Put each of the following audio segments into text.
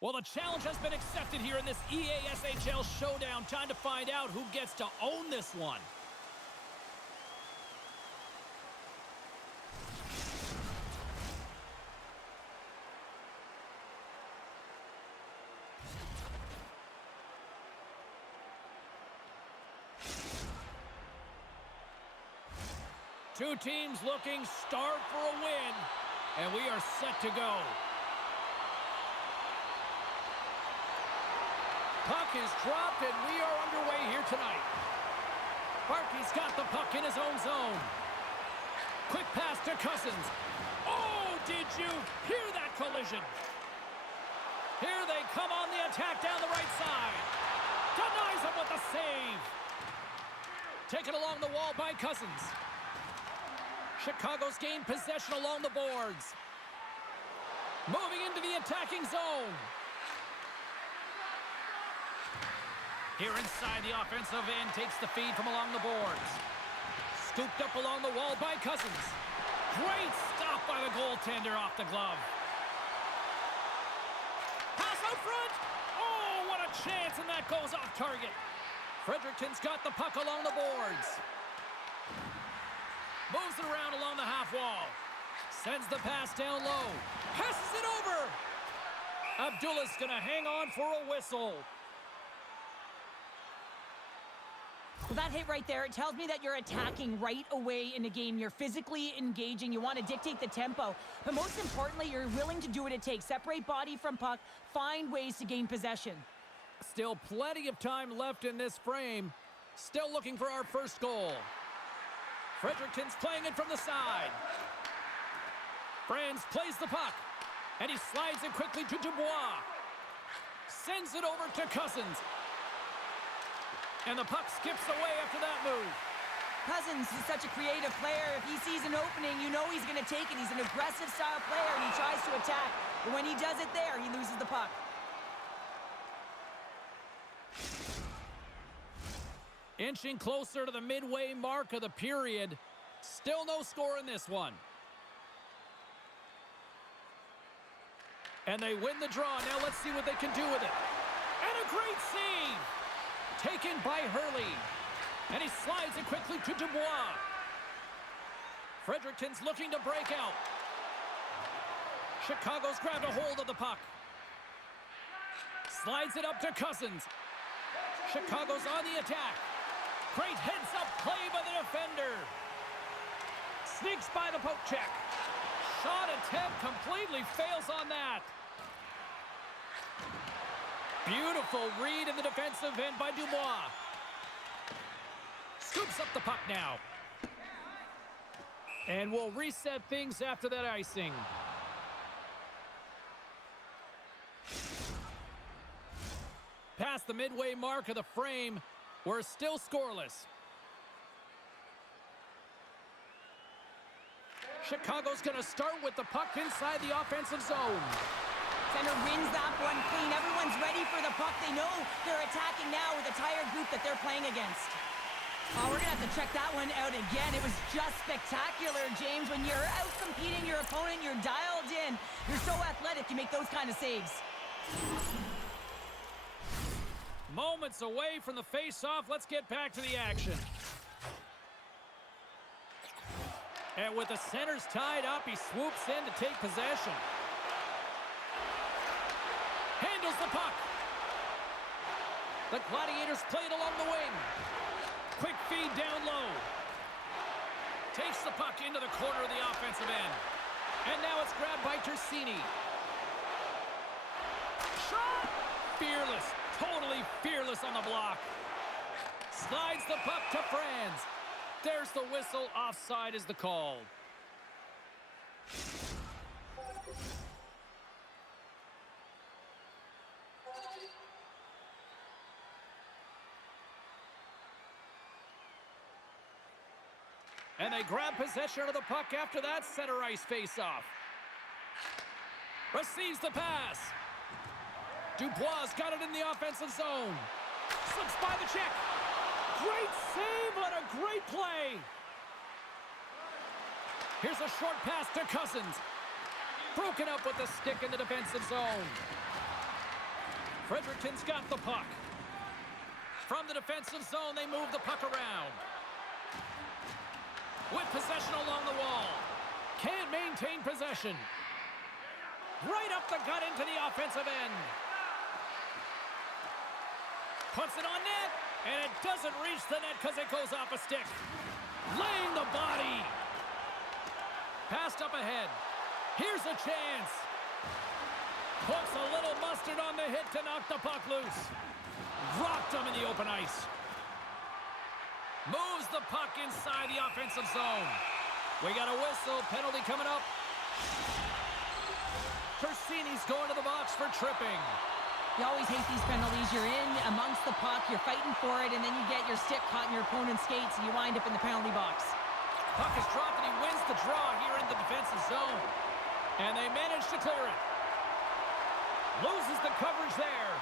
Well, the challenge has been accepted here in this ITHL showdown. Time to find out who gets to own this one. Two teams looking starved for a win, and we are set to go. Puck is dropped, and we are underway here tonight. Barkey's got the puck in his own zone. Quick pass to Cousins. Oh, did you hear that collision? Here they come on the attack down the right side. Denies him with the save. Taken along the wall by Cousins. Chicago's gained possession along the boards. Moving into the attacking zone. Here inside the offensive end, takes the feed from along the boards. Scooped up along the wall by Cousins. Great stop by the goaltender off the glove. Pass out front. Oh, what a chance, and that goes off target. Fredericton's got the puck along the boards. Moves it around along the half wall. Sends the pass down low. Passes it over. Abdullah's going to hang on for a whistle. Well, that hit right there, it tells me that you're attacking right away in the game. You're physically engaging. You want to dictate the tempo. But most importantly, you're willing to do what it takes. Separate body from puck. Find ways to gain possession. Still plenty of time left in this frame. Still looking for our first goal. Fredericton's playing it from the side. Franz plays the puck. And he slides it quickly to Dubois. Sends it over to Cousins. And the puck skips away after that move. Cousins is such a creative player. If he sees an opening, you know he's going to take it. He's an aggressive style player, and he tries to attack. But when he does it there, he loses the puck. Inching closer to the midway mark of the period. Still no score in this one. And they win the draw. Now let's see what they can do with it. And a great save! Taken by Hurley. And he slides it quickly to Dubois. Fredericton's looking to break out. Chicago's grabbed a hold of the puck. Slides it up to Cousins. Chicago's on the attack. Great heads-up play by the defender. Sneaks by the poke check. Shot attempt completely fails on that. Beautiful read in the defensive end by Dubois. Scoops up the puck now. And we'll reset things after that icing. Past the midway mark of the frame, we're still scoreless. Chicago's going to start with the puck inside the offensive zone. Center wins that one clean. Everyone's ready for the puck. They know they're attacking now with a tired group that they're playing against. Oh, we're going to have to check that one out again. It was just spectacular, James. When you're out-competing your opponent, you're dialed in. You're so athletic, you make those kind of saves. Moments away from the face-off. Let's get back to the action. And with the centers tied up, he swoops in to take possession. Handles the puck. The Gladiators play it along the wing. Quick feed down low. Takes the puck into the corner of the offensive end. And now it's grabbed by Tersini. Shot! Fearless. Totally fearless on the block. Slides the puck to Franz. There's the whistle. Offside is the call. And they grab possession of the puck after that center ice face-off. Receives the pass. Dubois got it in the offensive zone. Slips by the check. Great save and a great play. Here's a short pass to Cousins. Broken up with the stick in the defensive zone. Fredericton's got the puck. From the defensive zone, they move the puck around. With possession along the wall. Can't maintain possession. Right up the gut into the offensive end. Puts it on net, and it doesn't reach the net because it goes off a stick. Laying the body. Passed up ahead. Here's a chance. Puts a little mustard on the hit to knock the puck loose. Rocked him in the open ice. Moves the puck inside the offensive zone. We got a whistle. Penalty coming up. Tersini's going to the box for tripping. You always hate these penalties. You're in amongst the puck, you're fighting for it, and then you get your stick caught in your opponent's skates, and you wind up in the penalty box. Puck is dropped, and he wins the draw here in the defensive zone. And they manage to clear it. Loses the coverage there.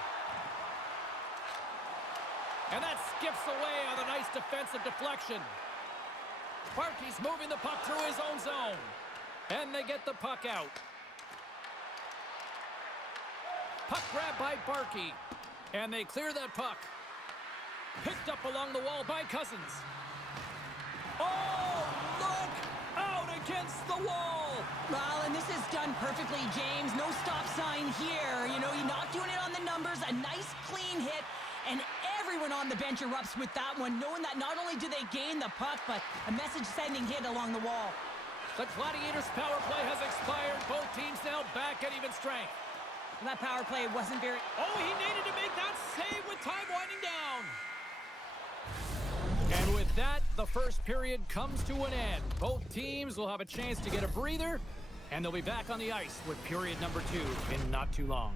And that skips away on a nice defensive deflection. Barkey's moving the puck through his own zone. And they get the puck out. Puck grab by Barkey. And they clear that puck. Picked up along the wall by Cousins. Oh, look! Out against the wall! Well, and this is done perfectly, James. No stop sign here. You know, you're not doing it on the numbers. A nice, clean hit. And everyone on the bench erupts with that one, knowing that not only do they gain the puck, but a message-sending hit along the wall. The Gladiators' power play has expired. Both teams now back at even strength. And that power play wasn't very... Oh, he needed to make that save with time winding down. And with that, the first period comes to an end. Both teams will have a chance to get a breather, and they'll be back on the ice with period number 2 in not too long.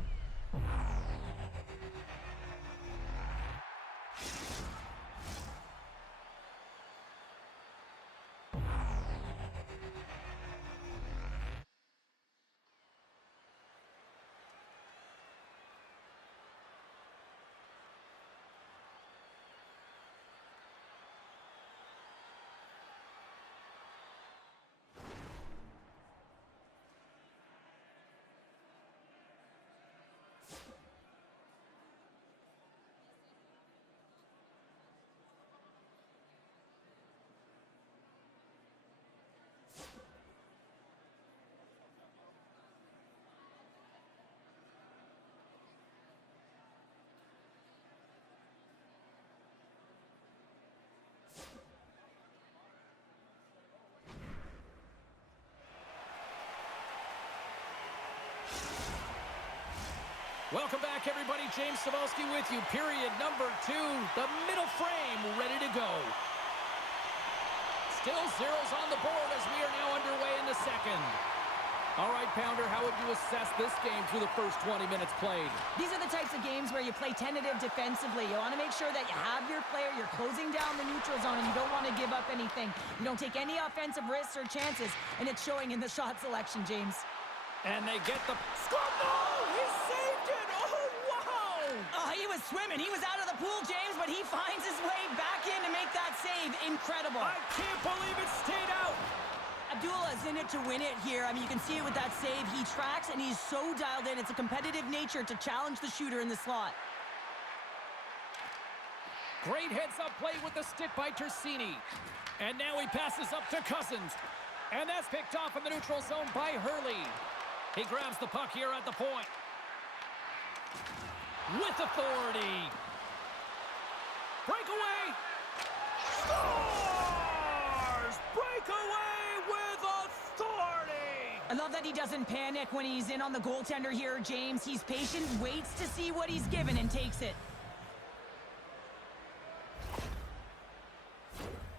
Welcome back, everybody. James Cebulski with you. Period number 2. The middle frame ready to go. Still zeros on the board as we are now underway in the second. All right, Pounder, how would you assess this game through the first 20 minutes played? These are the types of games where you play tentative defensively. You want to make sure that you have your player, you're closing down the neutral zone, and you don't want to give up anything. You don't take any offensive risks or chances, and it's showing in the shot selection, James. And they get the... Score! No! He saved it! Oh, wow! Oh, he was swimming. He was out of the pool, James, but he finds his way back in to make that save. Incredible. I can't believe it stayed out! Abdullah's in it to win it here. I mean, you can see it with that save. He tracks, and he's so dialed in. It's a competitive nature to challenge the shooter in the slot. Great heads-up play with the stick by Tersini. And now he passes up to Cousins. And that's picked off in the neutral zone by Hurley. He grabs the puck here at the point. With authority. Breakaway. Scores! Breakaway with authority! I love that he doesn't panic when he's in on the goaltender here, James. He's patient, waits to see what he's given, and takes it.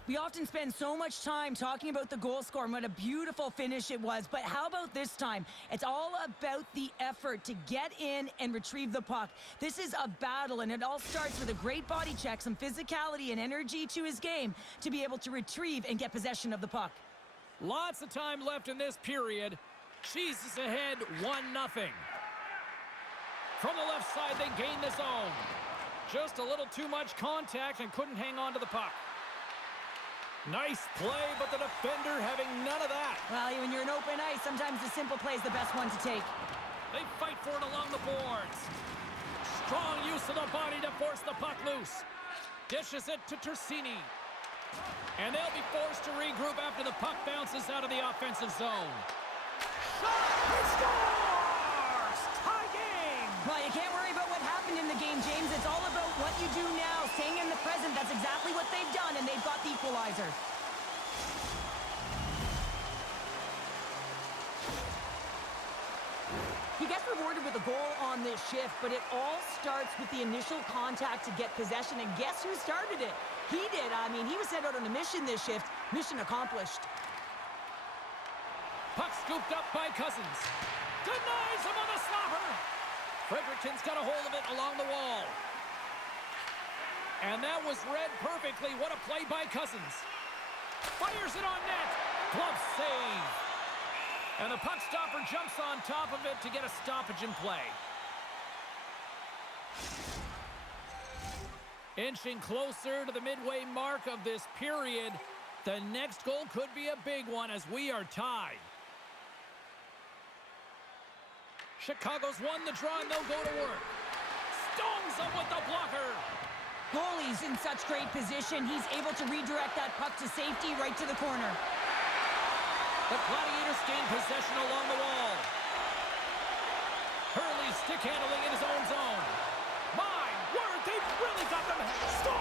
We often spend so much time talking about the goal score and what a beautiful finish it was, but how about this time? It's all about the effort to get in and retrieve the puck. This is a battle, and it all starts with a great body check, some physicality and energy to his game to be able to retrieve and get possession of the puck. Lots of time left in this period. Cheese is ahead 1-0. From the left side, they gain the zone. Just a little too much contact and couldn't hang on to the puck. Nice play, but the defender having none of that. Well, when you're in open ice, sometimes the simple play is the best one to take. They fight for it along the boards. Strong use of the body to force the puck loose. Dishes it to Tersini. And they'll be forced to regroup after the puck bounces out of the offensive zone. Shot! He scores! Tie game! Well, you can't worry about what happened in the game, James. It's all about what you do now, staying in the present. That's exactly what they've done, and they've got the equalizer. He gets rewarded with a goal on this shift, but it all starts with the initial contact to get possession, and guess who started it? He did. I mean, he was sent out on a mission this shift. Mission accomplished. Puck scooped up by Cousins. Denies him on the slapper. Fredericton's got a hold of it along the wall. And that was read perfectly. What a play by Cousins. Fires it on net. Glove save. And the puck stopper jumps on top of it to get a stoppage in play. Inching closer to the midway mark of this period. The next goal could be a big one as we are tied. Chicago's won the draw and they'll go to work. Stones him with the blocker. Goalie's in such great position. He's able to redirect that puck to safety right to the corner. The Gladiators gain possession along the wall. Hurley stick handling in his own zone. My word, they've really got them. Score!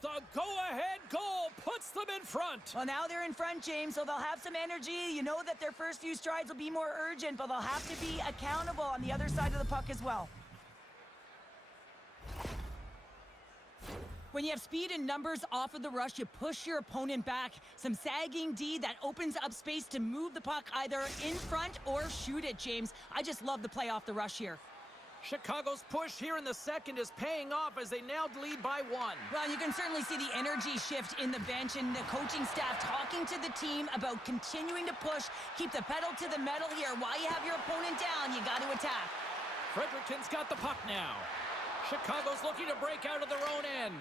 The go-ahead goal puts them in front. Well, now they're in front, James, so they'll have some energy. You know that their first few strides will be more urgent, but they'll have to be accountable on the other side of the puck as well. When you have speed and numbers off of the rush, you push your opponent back. Some sagging D that opens up space to move the puck either in front or shoot it, James. I just love the play off the rush here. Chicago's push here in the second is paying off as they now lead by 1. Well, you can certainly see the energy shift in the bench and the coaching staff talking to the team about continuing to push, keep the pedal to the metal here. While you have your opponent down, you got to attack. Fredericton's got the puck now. Chicago's looking to break out of their own end.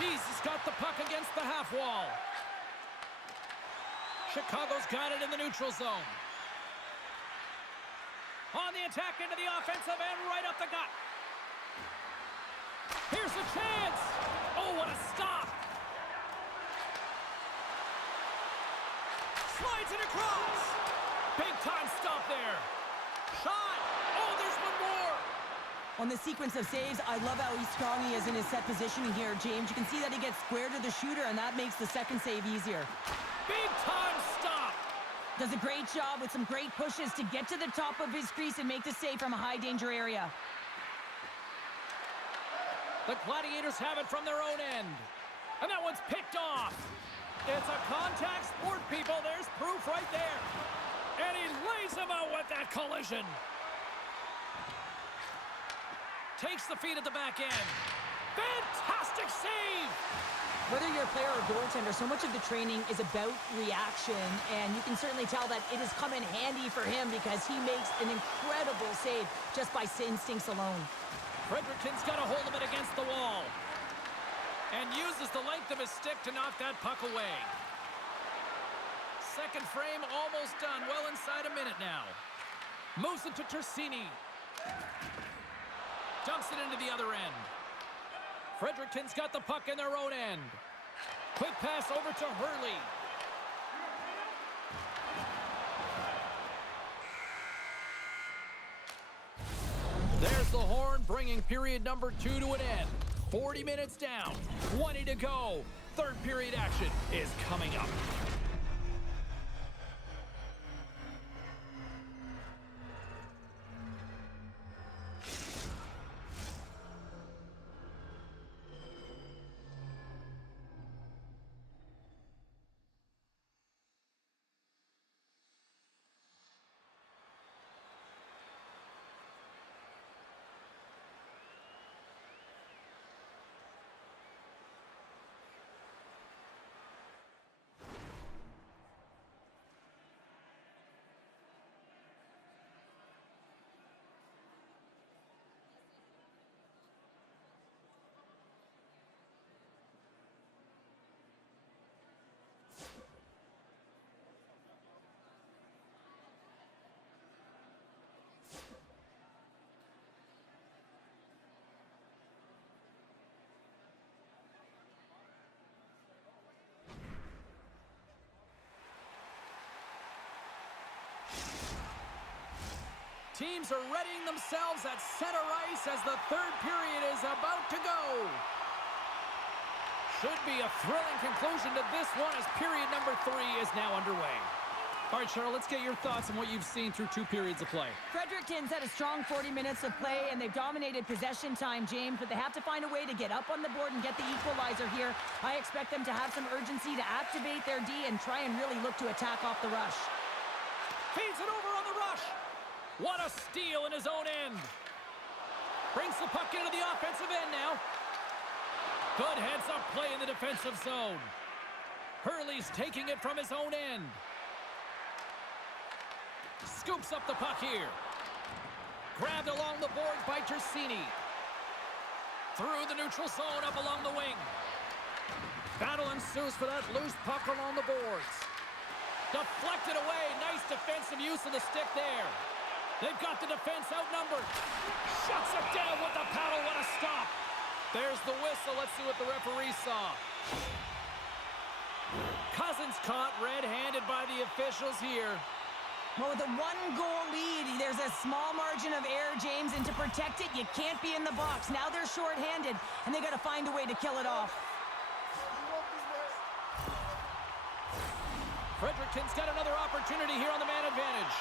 Cheese has got the puck against the half wall. Chicago's got it in the neutral zone. On the attack into the offensive end, right up the gut. Here's a chance. Oh, what a stop. Slides it across. Big time stop there. Shot. Oh, there's one more. On the sequence of saves, I love how strong he is in his set positioning here, James. You can see that he gets square to the shooter, and that makes the second save easier. Big time stop. Does a great job with some great pushes to get to the top of his crease and make the save from a high-danger area. The Gladiators have it from their own end. And that one's picked off. It's a contact sport, people. There's proof right there. And he lays him out with that collision. Takes the feed at the back end. Fantastic save! Whether you're a player or goaltender, so much of the training is about reaction, and you can certainly tell that it has come in handy for him because he makes an incredible save just by instincts alone. Fredericton's got a hold of it against the wall and uses the length of his stick to knock that puck away. Second frame almost done, well inside a minute now. Moves it to Tersini. Dumps it into the other end. Fredericton's got the puck in their own end. Quick pass over to Hurley. There's the horn, bringing period number 2 to an end. 40 minutes down, 20 to go. Third period action is coming up. Teams are readying themselves at center ice as the third period is about to go. Should be a thrilling conclusion to this one as period number 3 is now underway. All right, Cheryl, let's get your thoughts on what you've seen through 2 periods of play. Fredericton's had a strong 40 minutes of play, and they've dominated possession time, James, but they have to find a way to get up on the board and get the equalizer here. I expect them to have some urgency to activate their D and try and really look to attack off the rush. Feeds it over on the rush. What a steal in his own end. Brings the puck into the offensive end now. Good heads-up play in the defensive zone. Hurley's taking it from his own end. Scoops up the puck here. Grabbed along the boards by Tersini. Through the neutral zone, up along the wing. Battle ensues for that loose puck along the boards. Deflected away. Nice defensive use of the stick there. They've got the defense outnumbered. Shuts it down with the paddle. What a stop. There's the whistle. Let's see what the referee saw. Cousins caught red-handed by the officials here. Well, with a 1-goal lead, there's a small margin of error, James, and to protect it, you can't be in the box. Now they're short-handed, and they got to find a way to kill it off. Fredericton's got another opportunity here on the man advantage.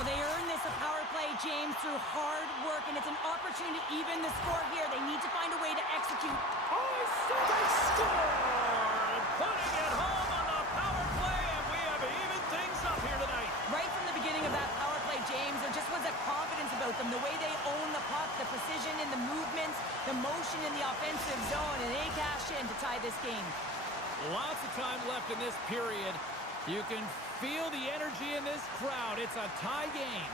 Well, they earned this a power play, James, through hard work, and it's an opportunity to even the score here. They need to find a way to execute. Oh, they scored! Putting it home on the power play, and we have evened things up here tonight. Right from the beginning of that power play, James, there just was a confidence about them. The way they own the puck, the precision in the movements, the motion in the offensive zone, and they cash in to tie this game. Lots of time left in this period. You can feel the energy in this crowd. It's a tie game.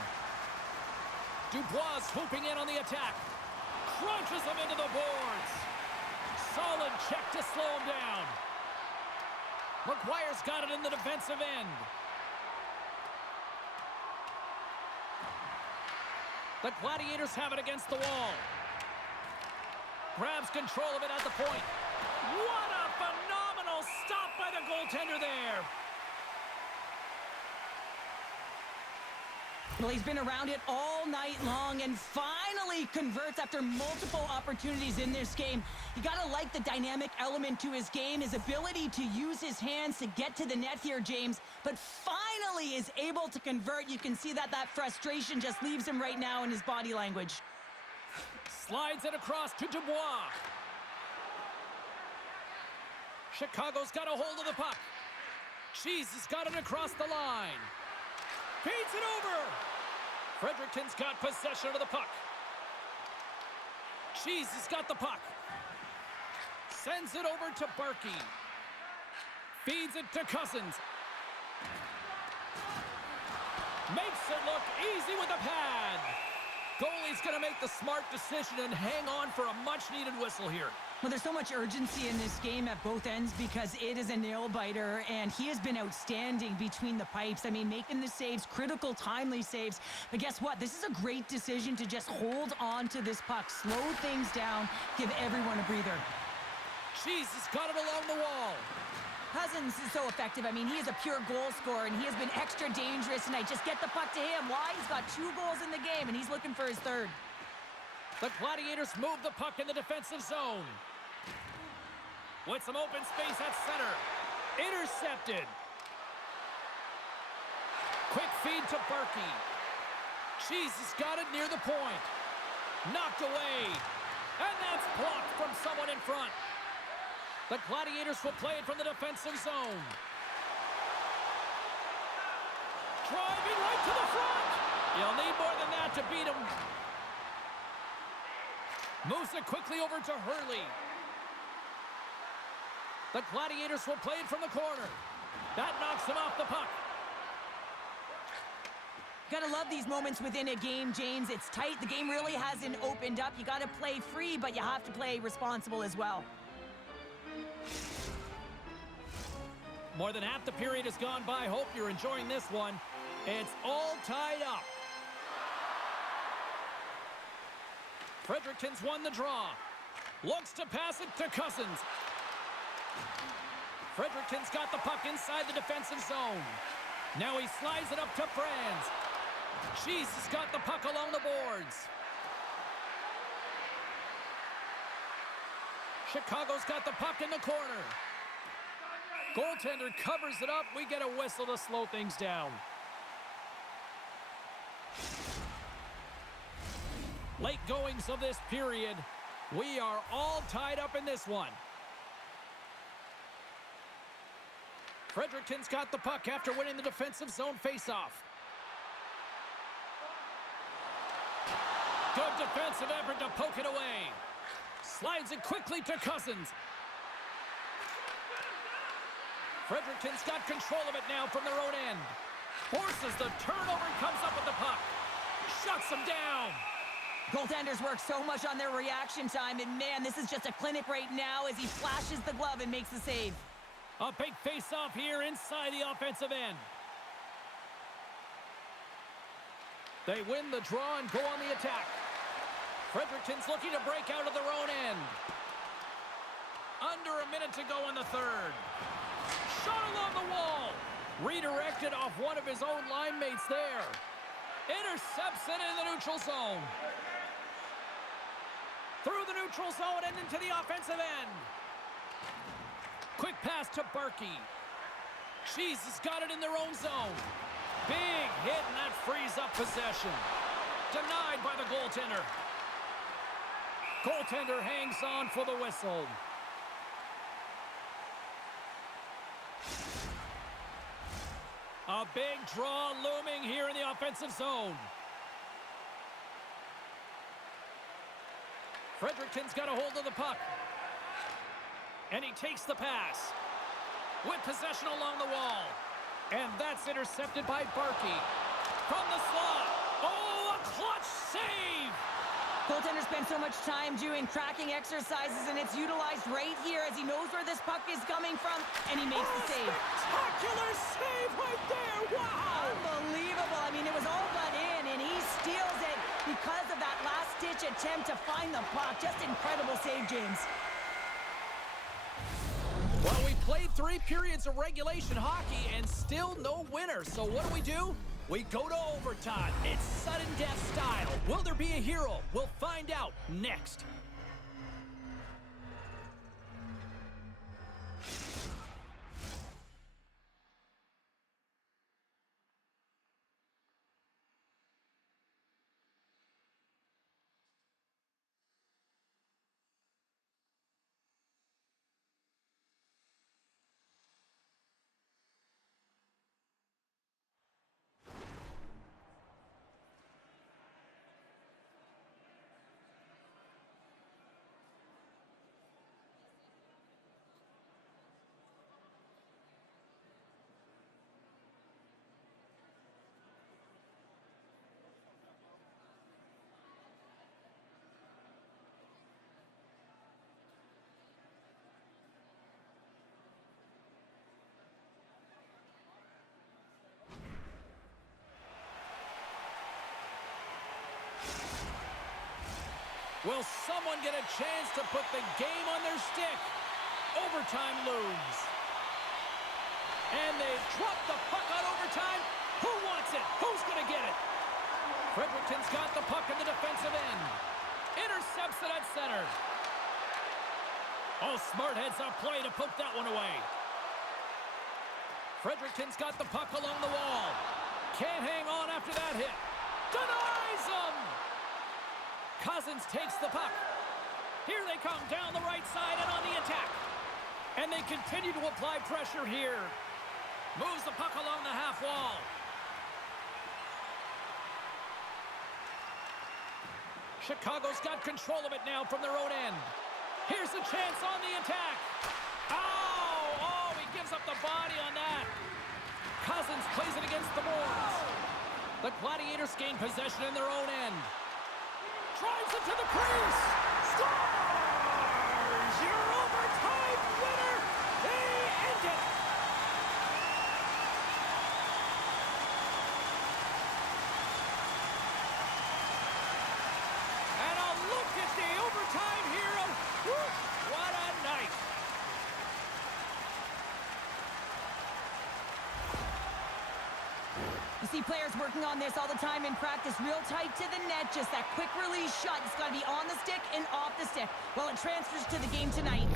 Dubois swooping in on the attack. Crunches him into the boards. Solid check to slow him down. McGuire's got it in the defensive end. The Gladiators have it against the wall. Grabs control of it at the point. What a phenomenal stop by the goaltender there. Well, he's been around it all night long and finally converts after multiple opportunities in this game. You got to like the dynamic element to his game, his ability to use his hands to get to the net here, James, but finally is able to convert. You can see that frustration just leaves him right now in his body language. Slides it across to Dubois. Chicago's got a hold of the puck. Cheese has got it across the line. Feeds it over. Fredericton's got possession of the puck. Cheese has got the puck. Sends it over to Barkey. Feeds it to Cousins. Makes it look easy with the pad. Goalie's going to make the smart decision and hang on for a much-needed whistle here. Well, there's so much urgency in this game at both ends because it is a nail-biter, and he has been outstanding between the pipes. I mean, making the saves, critical, timely saves. But guess what? This is a great decision to just hold on to this puck, slow things down, give everyone a breather. Cheese has got it along the wall. Cousins is so effective. I mean, he is a pure goal scorer, and he has been extra dangerous tonight. Just get the puck to him. Why? He's got 2 goals in the game, and he's looking for his 3rd. The Gladiators move the puck in the defensive zone. With some open space at center. Intercepted. Quick feed to Barkey. Cheese has got it near the point. Knocked away. And that's blocked from someone in front. The Gladiators will play it from the defensive zone. Driving right to the front. You'll need more than that to beat him. Moves it quickly over to Hurley. The Gladiators will play it from the corner. That knocks him off the puck. Gotta love these moments within a game, James. It's tight. The game really hasn't opened up. You gotta play free, but you have to play responsible as well. More than half the period has gone by. Hope you're enjoying this one. It's all tied up. Fredericton's won the draw. Looks to pass it to Cousins. Fredericton's got the puck inside the defensive zone. Now he slides it up to Franz. Jesus got the puck along the boards. Chicago's got the puck in the corner. Goaltender covers it up. We get a whistle to slow things down. Late goings of this period. We are all tied up in this one. Fredericton's got the puck after winning the defensive zone faceoff. Good defensive effort to poke it away. Slides it quickly to Cousins. Fredericton's got control of it now from their own end. Forces the turnover and comes up with the puck. Shuts him down. Goaltenders work so much on their reaction time, and man, this is just a clinic right now as he flashes the glove and makes the save. A big face-off here inside the offensive end. They win the draw and go on the attack. Fredericton's looking to break out of their own end. Under a minute to go in the third. Shot along the wall. Redirected off one of his own line mates there. Intercepts it in the neutral zone. Through the neutral zone and into the offensive end. Quick pass to Barkey. Jesus got it in their own zone. Big hit, and that frees up possession. Denied by the goaltender. Goaltender hangs on for the whistle. A big draw looming here in the offensive zone. Fredericton's got a hold of the puck. And he takes the pass. With possession along the wall. And that's intercepted by Barkey. From the slot. Oh, a clutch save! Goaltender spends so much time doing tracking exercises, and it's utilized right here as he knows where this puck is coming from, and he makes the save. Spectacular save right there! Wow! Unbelievable. I mean, it was all but in, and he steals it because of that last-ditch attempt to find the puck. Just incredible save, James. Well, we played 3 periods of regulation hockey and still no winner. So what do? We go to overtime. It's sudden death style. Will there be a hero? We'll find out next. Will someone get a chance to put the game on their stick? Overtime looms. And they've dropped the puck on overtime. Who wants it? Who's going to get it? Fredericton's got the puck in the defensive end. Intercepts it at center. Oh, smart heads-up play to poke that one away. Fredericton's got the puck along the wall. Can't hang on after that hit. Denies him! Cousins takes the puck. Here they come down the right side and on the attack. And they continue to apply pressure here. Moves the puck along the half wall. Chicago's got control of it now from their own end. Here's a chance on the attack. Oh, he gives up the body on that. Cousins plays it against the boards. The Gladiators gain possession in their own end. Drives it to the crease. Scores! Your overtime winner. They end it. And a look at the overtime hero. Woo, what a night. You see players working on this all the time in practice, real tight to the net, just that quick release shot. It's got to be on the stick and off the stick. Well, it transfers to the game tonight.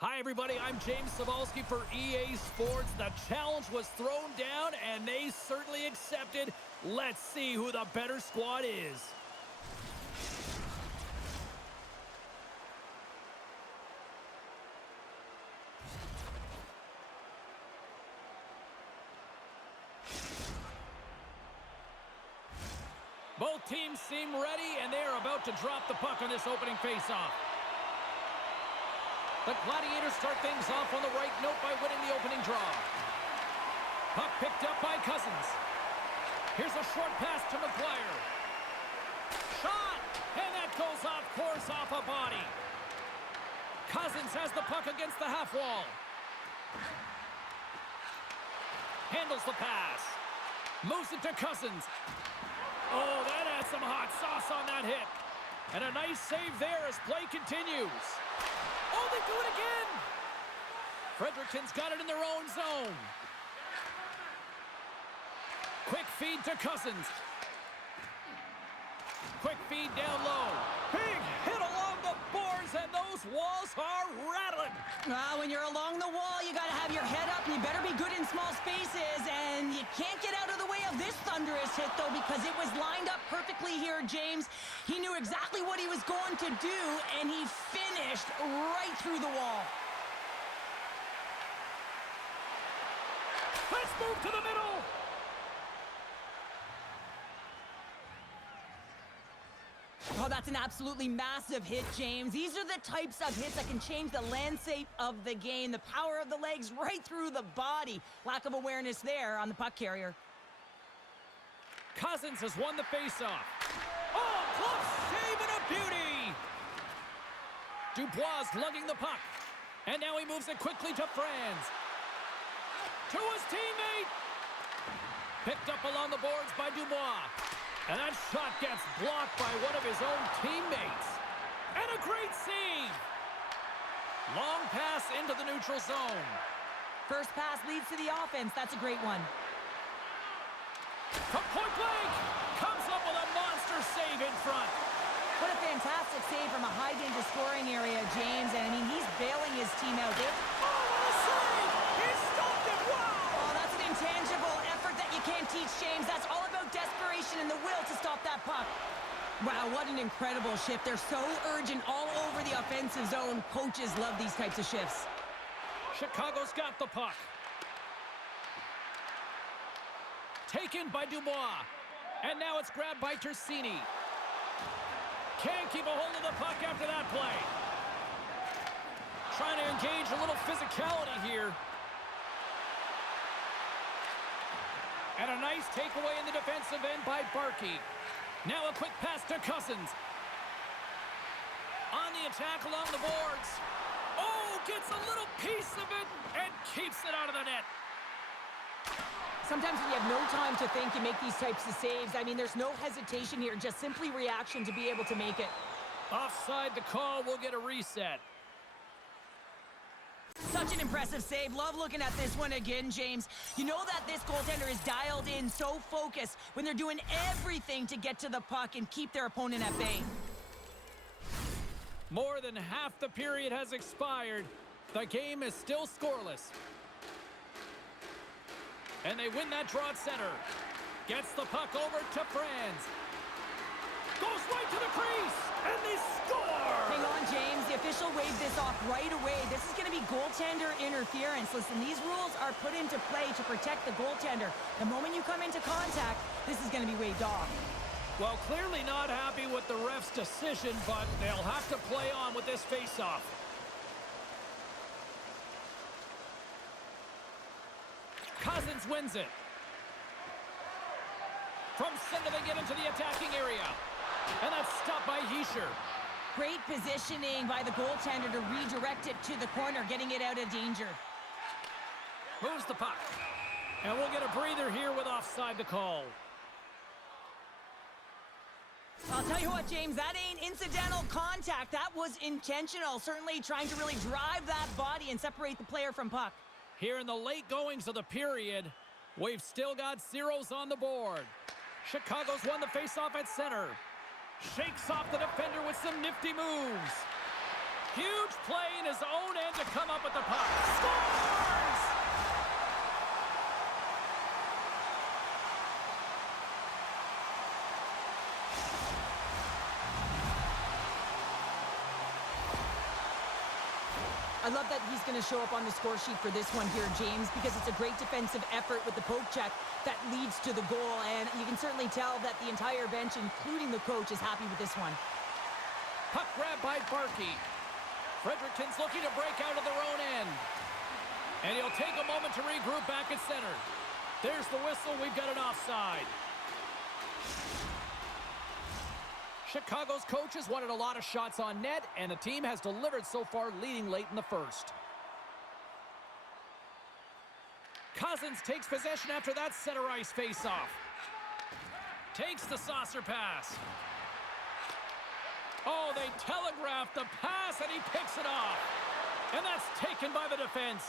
Hi, everybody. I'm James Cebulski for EA Sports. The challenge was thrown down, and they certainly accepted. Let's see who the better squad is. Both teams seem ready, and they are about to drop the puck on this opening faceoff. The Gladiators start things off on the right note by winning the opening draw. Puck picked up by Cousins. Here's a short pass to McGuire. Shot! And that goes off course off a body. Cousins has the puck against the half wall. Handles the pass. Moves it to Cousins. Oh, that had some hot sauce on that hit. And a nice save there as play continues. Oh, they do it again! Fredericton's got it in their own zone. Quick feed to Cousins. Quick feed down low. Big hit along the boards, and those walls are rattling. When you're along the wall, you got to have your head up, and you better be good in small spaces, and you can't get out of the way of this thunderous hit, though, because it was lined up perfectly here, James. He knew exactly what he was going to do, and he finished right through the wall. Let's move to the middle. Oh, that's an absolutely massive hit, James. These are the types of hits that can change the landscape of the game. The power of the legs right through the body. Lack of awareness there on the puck carrier. Cousins has won the faceoff. Oh, close save and a beauty! Dubois lugging the puck. And now he moves it quickly to Franz. To his teammate! Picked up along the boards by Dubois. And that shot gets blocked by one of his own teammates. And a great save! Long pass into the neutral zone. First pass leads to the offense. That's a great one. From point blank, comes up with a monster save in front. What a fantastic save from a high-danger scoring area, James. And, I mean, he's bailing his team out there. Oh, what a save! He stopped it! Wow! Oh, that's an intangible effort that you can't teach, James. That's all about desperation and the will to stop that puck. Wow, what an incredible shift. They're so urgent all over the offensive zone. Coaches love these types of shifts. Chicago's got the puck. Taken by Dubois. And now it's grabbed by Tersini. Can't keep a hold of the puck after that play. Trying to engage a little physicality here. And a nice takeaway in the defensive end by Barkey. Now a quick pass to Cousins. On the attack along the boards. Oh, gets a little piece of it and keeps it out of the net. Sometimes when you have no time to think, you make these types of saves. I mean, there's no hesitation here, just simply reaction to be able to make it. Offside the call, we'll get a reset. Such an impressive save. Love looking at this one again, James. You know that this goaltender is dialed in, so focused when they're doing everything to get to the puck and keep their opponent at bay. More than half the period has expired. The game is still scoreless. And they win that draw at center. Gets the puck over to Franz. Goes right to the crease, and they score! Hang on, James. The official waved this off right away. This is going to be goaltender interference. Listen, these rules are put into play to protect the goaltender. The moment you come into contact, this is going to be waved off. Well, clearly not happy with the ref's decision, but they'll have to play on with this faceoff. Cousins wins it. From center, they get into the attacking area. And that's stopped by Hischier. Great positioning by the goaltender to redirect it to the corner, getting it out of danger. Moves the puck. And we'll get a breather here with offside the call. I'll tell you what, James, that ain't incidental contact. That was intentional. Certainly trying to really drive that body and separate the player from puck. Here in the late goings of the period, we've still got zeros on the board. Chicago's won the faceoff at center. Shakes off the defender with some nifty moves. Huge play in his own end to come up with the puck. Scores! I love that he's going to show up on the score sheet for this one here, James, because it's a great defensive effort with the poke check that leads to the goal, and you can certainly tell that the entire bench, including the coach, is happy with this one. Puck grab by Barkey. Fredericton's looking to break out of their own end. And he'll take a moment to regroup back at center. There's the whistle. We've got an offside. Chicago's coaches wanted a lot of shots on net, and the team has delivered so far, leading late in the first. Cousins takes possession after that center ice faceoff. Takes the saucer pass. Oh, they telegraphed the pass, and he picks it off. And that's taken by the defense.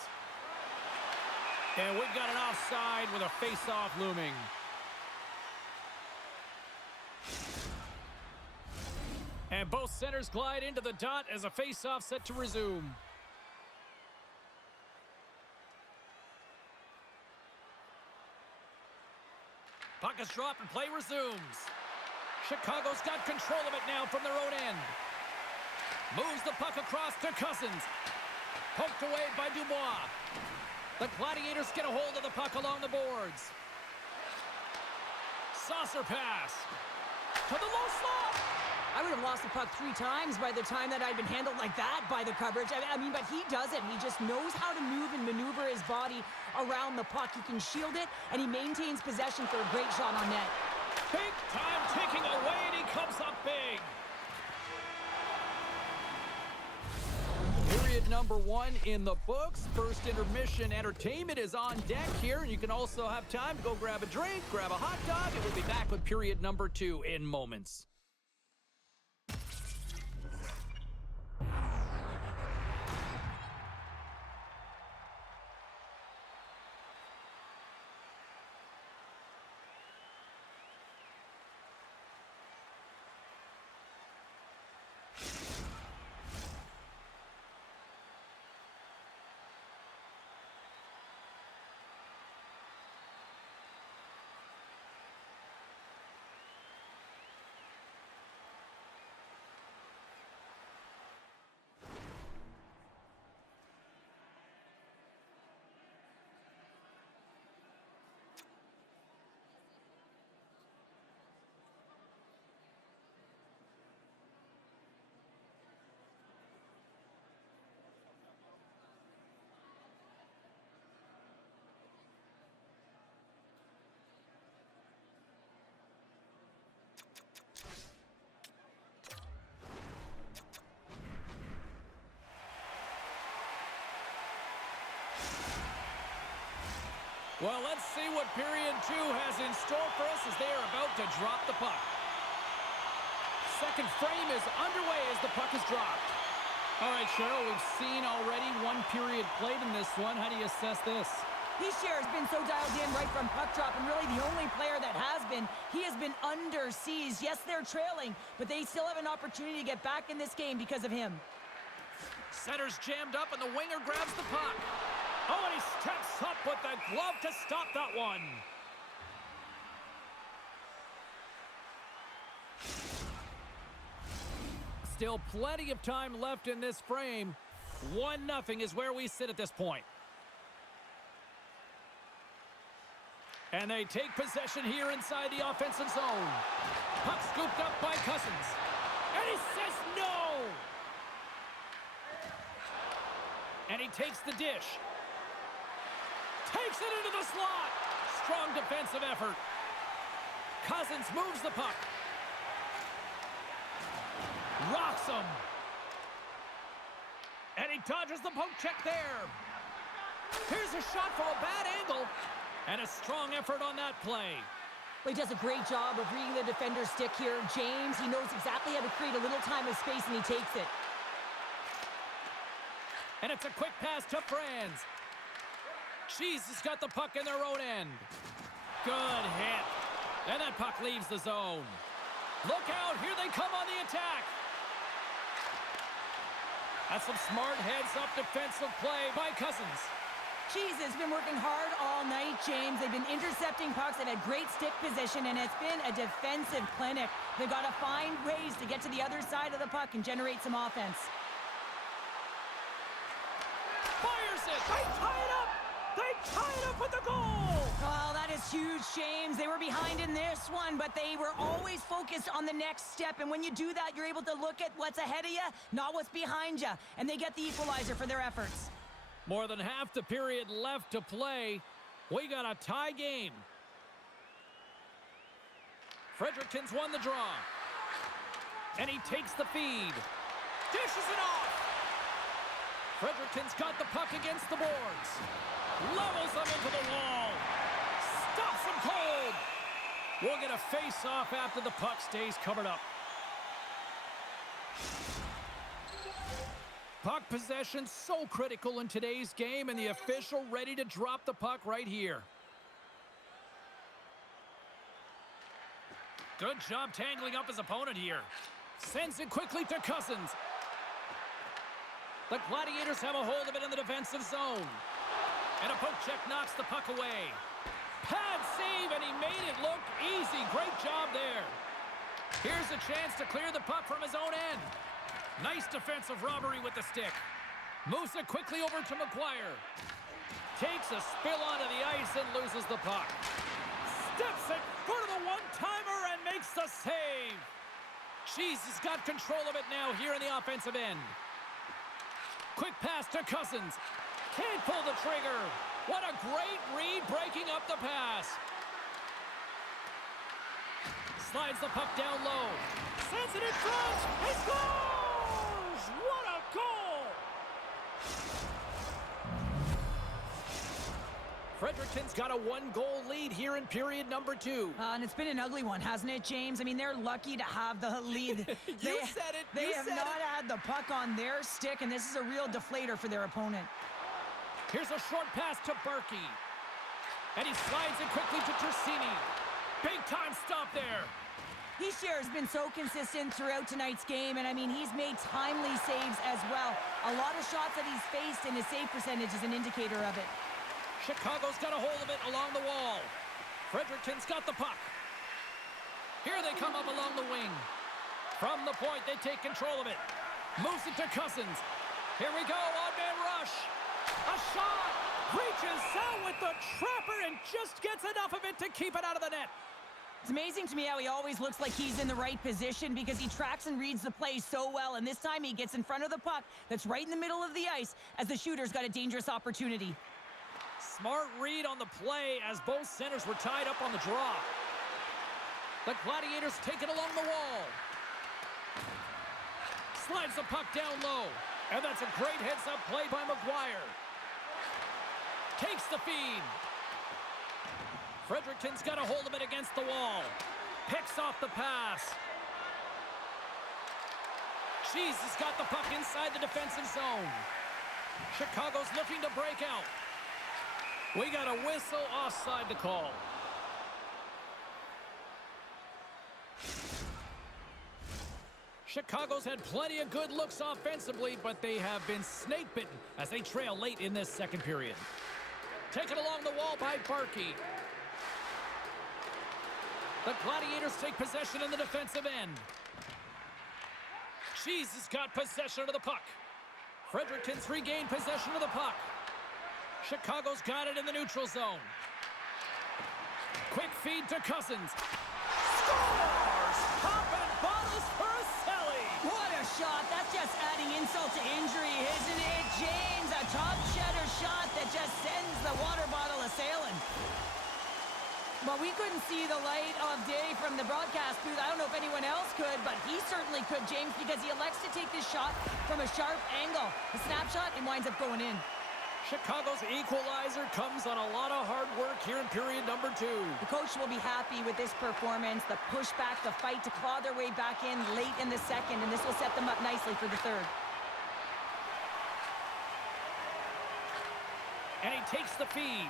And we've got an offside with a faceoff looming. And both centers glide into the dot as a face-off set to resume. Puck is dropped and play resumes. Chicago's got control of it now from their own end. Moves the puck across to Cousins. Poked away by Dubois. The Gladiators get a hold of the puck along the boards. Saucer pass. To the low slot. I would have lost the puck 3 times by the time that I'd been handled like that by the coverage. I mean, but he does it. He just knows how to move and maneuver his body around the puck. He can shield it, and he maintains possession for a great shot on net. Big time taking away, and he comes up big. Period number 1 in the books. First intermission entertainment is on deck here. You can also have time to go grab a drink, grab a hot dog, and we'll be back with period number 2 in moments. Well, let's see what period 2 has in store for us as they are about to drop the puck. Second frame is underway as the puck is dropped. All right, Cheryl, we've seen already 1 period played in this one. How do you assess this? Hischier has been so dialed in right from puck drop, and really the only player that has been. He has been under siege. Yes, they're trailing, but they still have an opportunity to get back in this game because of him. Center's jammed up, and the winger grabs the puck. Oh, and he steps up with the glove to stop that one. Still plenty of time left in this frame. 1-0 is where we sit at this point. And they take possession here inside the offensive zone. Puck scooped up by Cousins. And he says no! And he takes the dish. Takes it into the slot. Strong defensive effort. Cousins moves the puck. Rocks him. And he dodges the poke check there. Here's a shot from a bad angle. And a strong effort on that play. Well, he does a great job of reading the defender's stick here. James, he knows exactly how to create a little time and space, and he takes it. And it's a quick pass to Franz. Cheese has got the puck in their own end. Good hit. And that puck leaves the zone. Look out, here they come on the attack. That's some smart heads-up defensive play by Cousins. Cheese has been working hard all night, James. They've been intercepting pucks. They've had great stick position, and it's been a defensive clinic. They've got to find ways to get to the other side of the puck and generate some offense. Fires it! They tie it up! They tie it up with the goal! Oh, that is huge, James. They were behind in this one, but they were always focused on the next step. And when you do that, you're able to look at what's ahead of you, not what's behind you. And they get the equalizer for their efforts. More than half the period left to play. We got a tie game. Fredericton's won the draw. And he takes the feed. Dishes it off. Fredericton's got the puck against the boards. Levels them into the wall. Stops them cold. We'll get a face-off after the puck stays covered up. Puck possession so critical in today's game, and the official ready to drop the puck right here. Good job tangling up his opponent here. Sends it quickly to Cousins. The Gladiators have a hold of it in the defensive zone. And a poke check knocks the puck away. Pad save, and he made it look easy. Great job there. Here's a chance to clear the puck from his own end. Nice defensive robbery with the stick. Moves it quickly over to McGuire. Takes a spill onto the ice and loses the puck. Steps it for the one-timer and makes the save. Cheese has got control of it now here in the offensive end. Quick pass to Cousins. Can't pull the trigger. What a great read breaking up the pass. Slides the puck down low. Sends it in front. He scores! What a goal! Fredericton's got a one-goal lead here in period number 2. And it's been an ugly one, hasn't it, James? I mean, they're lucky to have the lead. You said it. They have not had the puck on their stick, and this is a real deflator for their opponent. Here's a short pass to Berkey. And he slides it quickly to Tersini. Big-time stop there. Hischier has been so consistent throughout tonight's game, and I mean, he's made timely saves as well. A lot of shots that he's faced, and his save percentage is an indicator of it. Chicago's got a hold of it along the wall. Fredericton's got the puck. Here they come up along the wing. From the point, they take control of it. Moves it to Cousins. Here we go, odd-man rush. A shot. Reaches out with the trapper and just gets enough of it to keep it out of the net. It's amazing to me how he always looks like he's in the right position because he tracks and reads the play so well, and this time he gets in front of the puck that's right in the middle of the ice as the shooter's got a dangerous opportunity. Smart read on the play as both centers were tied up on the draw. The Gladiators take it along the wall. Slides the puck down low, and that's a great heads-up play by McGuire. Takes the feed. Fredericton's got a hold of it against the wall. Picks off the pass. Cheese has got the puck inside the defensive zone. Chicago's looking to break out. We got a whistle offside to call. Chicago's had plenty of good looks offensively, but they have been snake-bitten as they trail late in this second period. Taken along the wall by Berkey. The Gladiators take possession in the defensive end. Cheese has got possession of the puck. Fredericton's regained possession of the puck. Chicago's got it in the neutral zone. Quick feed to Cousins. Scores! Popping bottles for a Selly! What a shot! That's just adding insult to injury, isn't it, James? A top shutter shot that just sends the water bottle a-sailing. Well, we couldn't see the light of day from the broadcast booth. I don't know if anyone else could, but he certainly could, James, because he elects to take this shot from a sharp angle. A snapshot, and winds up going in. Chicago's equalizer comes on a lot of hard work here in period number 2. The coach will be happy with this performance, the pushback, the fight to claw their way back in late in the second, and this will set them up nicely for the third. And he takes the feed.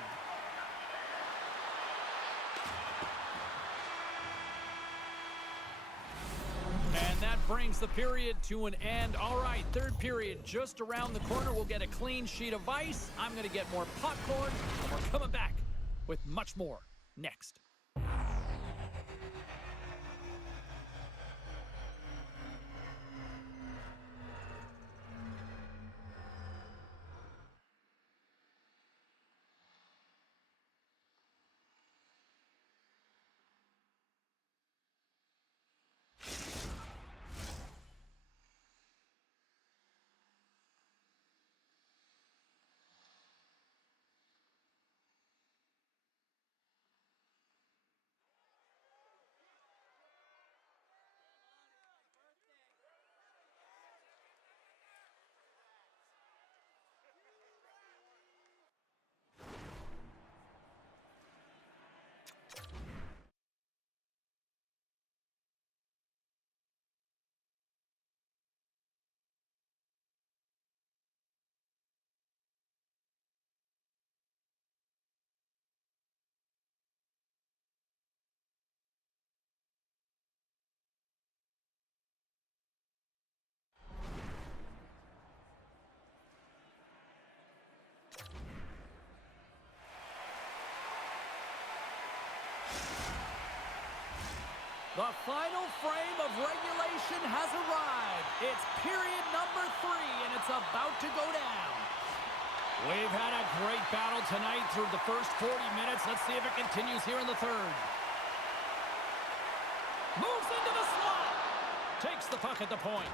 And that brings the period to an end. All right, third period just around the corner. We'll get a clean sheet of ice. I'm going to get more popcorn, and we're coming back with much more next. The final frame of regulation has arrived. It's period number 3, and it's about to go down. We've had a great battle tonight through the first 40 minutes. Let's see if it continues here in the third. Moves into the slot. Takes the puck at the point.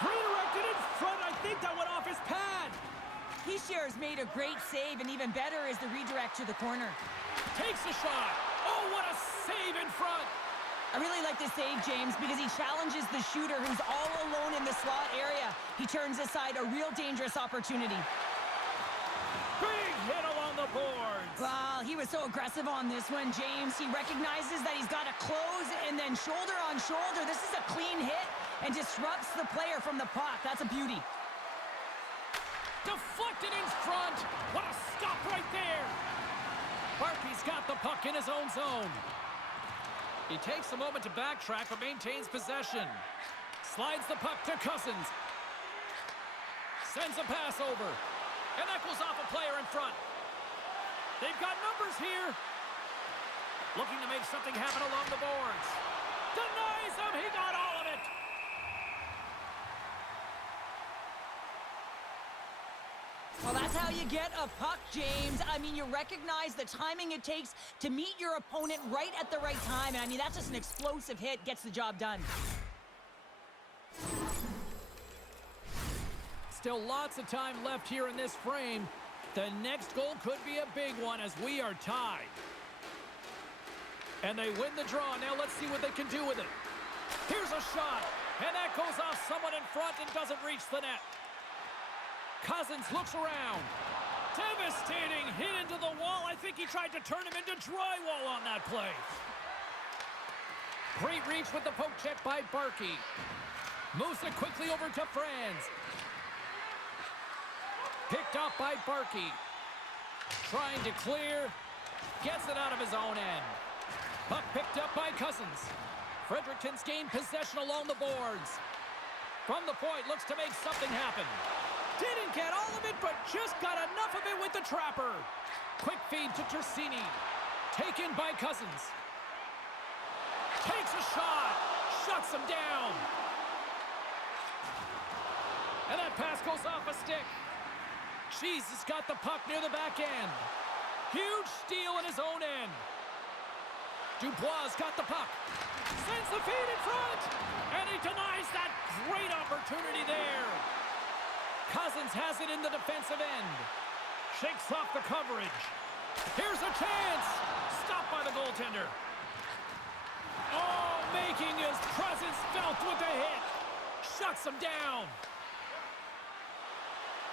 Redirected in front. I think that went off his pad. Heischer's made a great save, and even better is the redirect to the corner. Takes a shot. Oh, what a save in front. I really like this save, James, because he challenges the shooter who's all alone in the slot area. He turns aside a real dangerous opportunity. Big hit along the boards. Well, he was so aggressive on this one, James. He recognizes that he's got to close, and then shoulder on shoulder. This is a clean hit and disrupts the player from the puck. That's a beauty. Deflected in front. What a stop right there. Barkey's got the puck in his own zone. He takes a moment to backtrack, but maintains possession. Slides the puck to Cousins. Sends a pass over. And that goes off a player in front. They've got numbers here. Looking to make something happen along the boards. Denies him. He got all of it. Well, that's how you get a puck, James. I mean, you recognize the timing it takes to meet your opponent right at the right time. And I mean, that's just an explosive hit, gets the job done. Still lots of time left here in this frame. The next goal could be a big one as we are tied. And they win the draw. Now let's see what they can do with it. Here's a shot. And that goes off someone in front and doesn't reach the net. Cousins looks around. Devastating hit into the wall. I think he tried to turn him into drywall on that play. Great reach with the poke check by Barkey. Moves it quickly over to Franz. Picked up by Barkey. Trying to clear. Gets it out of his own end. Puck picked up by Cousins. Fredericton's gained possession along the boards. From the point, looks to make something happen. Didn't get all of it, but just got enough of it with the trapper. Quick feed to Tersini. Taken by Cousins. Takes a shot. Shuts him down. And that pass goes off a stick. Cheese has got the puck near the back end. Huge steal in his own end. Dubois got the puck. Sends the feed in front. And he denies that great opportunity there. Cousins has it in the defensive end. Shakes off the coverage. Here's a chance. Stopped by the goaltender. Oh, making his presence felt with a hit. Shuts him down.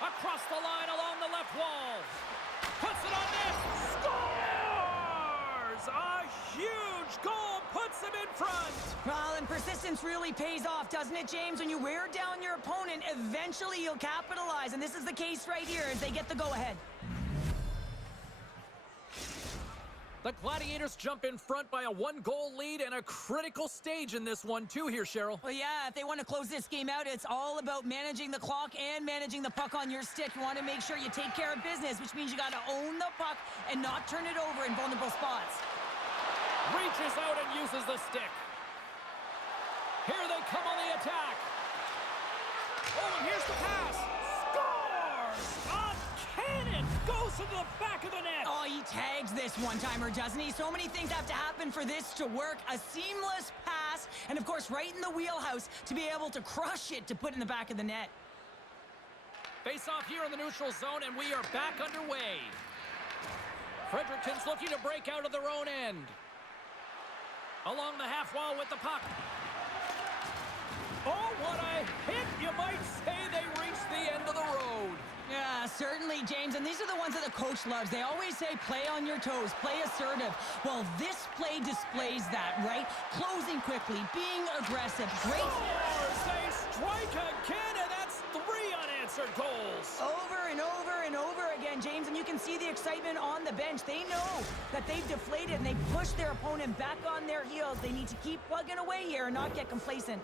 Across the line along the left wall. Puts it on net. Scores! A huge goal puts him in front. Well, and persistence really pays off, doesn't it, James? When you wear down your opponent, eventually you'll capitalize. And this is the case right here as they get the go-ahead. The Gladiators jump in front by a 1-goal lead and a critical stage in this one too here, Cheryl. Well, yeah, if they want to close this game out, it's all about managing the clock and managing the puck on your stick. You want to make sure you take care of business, which means you got to own the puck and not turn it over in vulnerable spots. Reaches out and uses the stick. Here they come on the attack. Oh, and here's the pass. Scores! A cannon goes into the back of the net. Oh, he tags this one-timer, doesn't he? So many things have to happen for this to work. A seamless pass, and of course, right in the wheelhouse to be able to crush it to put in the back of the net. Face off here in the neutral zone, and we are back underway. Fredericton's looking to break out of their own end. Along the half wall with the puck. Oh, what a hit! You might say they reached the end of the road. Yeah, certainly, James. And these are the ones that the coach loves. They always say, play on your toes, play assertive. Well, this play displays that, right? Closing quickly, being aggressive. Great. Scores! They strike again, and that's 3 unanswered goals. Over and over and over again, James. And you can see the excitement on the bench. They know that they've deflated and they pushed their opponent back on their heels. They need to keep plugging away here and not get complacent.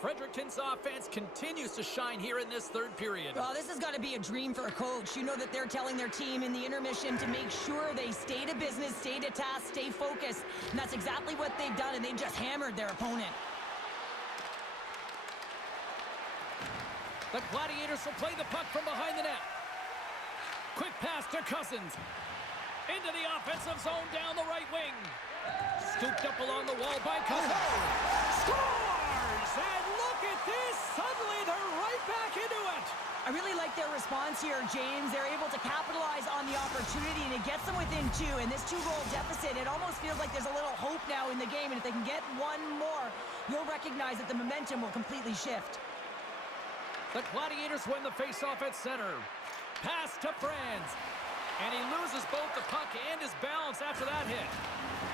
Fredericton's offense continues to shine here in this third period. Well, this has got to be a dream for a coach. You know that they're telling their team in the intermission to make sure they stay to business, stay to task, stay focused. And that's exactly what they've done, and they've just hammered their opponent. The Gladiators will play the puck from behind the net. Quick pass to Cousins. Into the offensive zone down the right wing. Scooped up along the wall by Cousins. Scores! And look at this! Suddenly they're right back into it! I really like their response here, James. They're able to capitalize on the opportunity, and it gets them within 2. And this 2-goal deficit, it almost feels like there's a little hope now in the game. And if they can get one more, you'll recognize that the momentum will completely shift. The Gladiators win the faceoff at center. Pass to Franz. And he loses both the puck and his balance after that hit.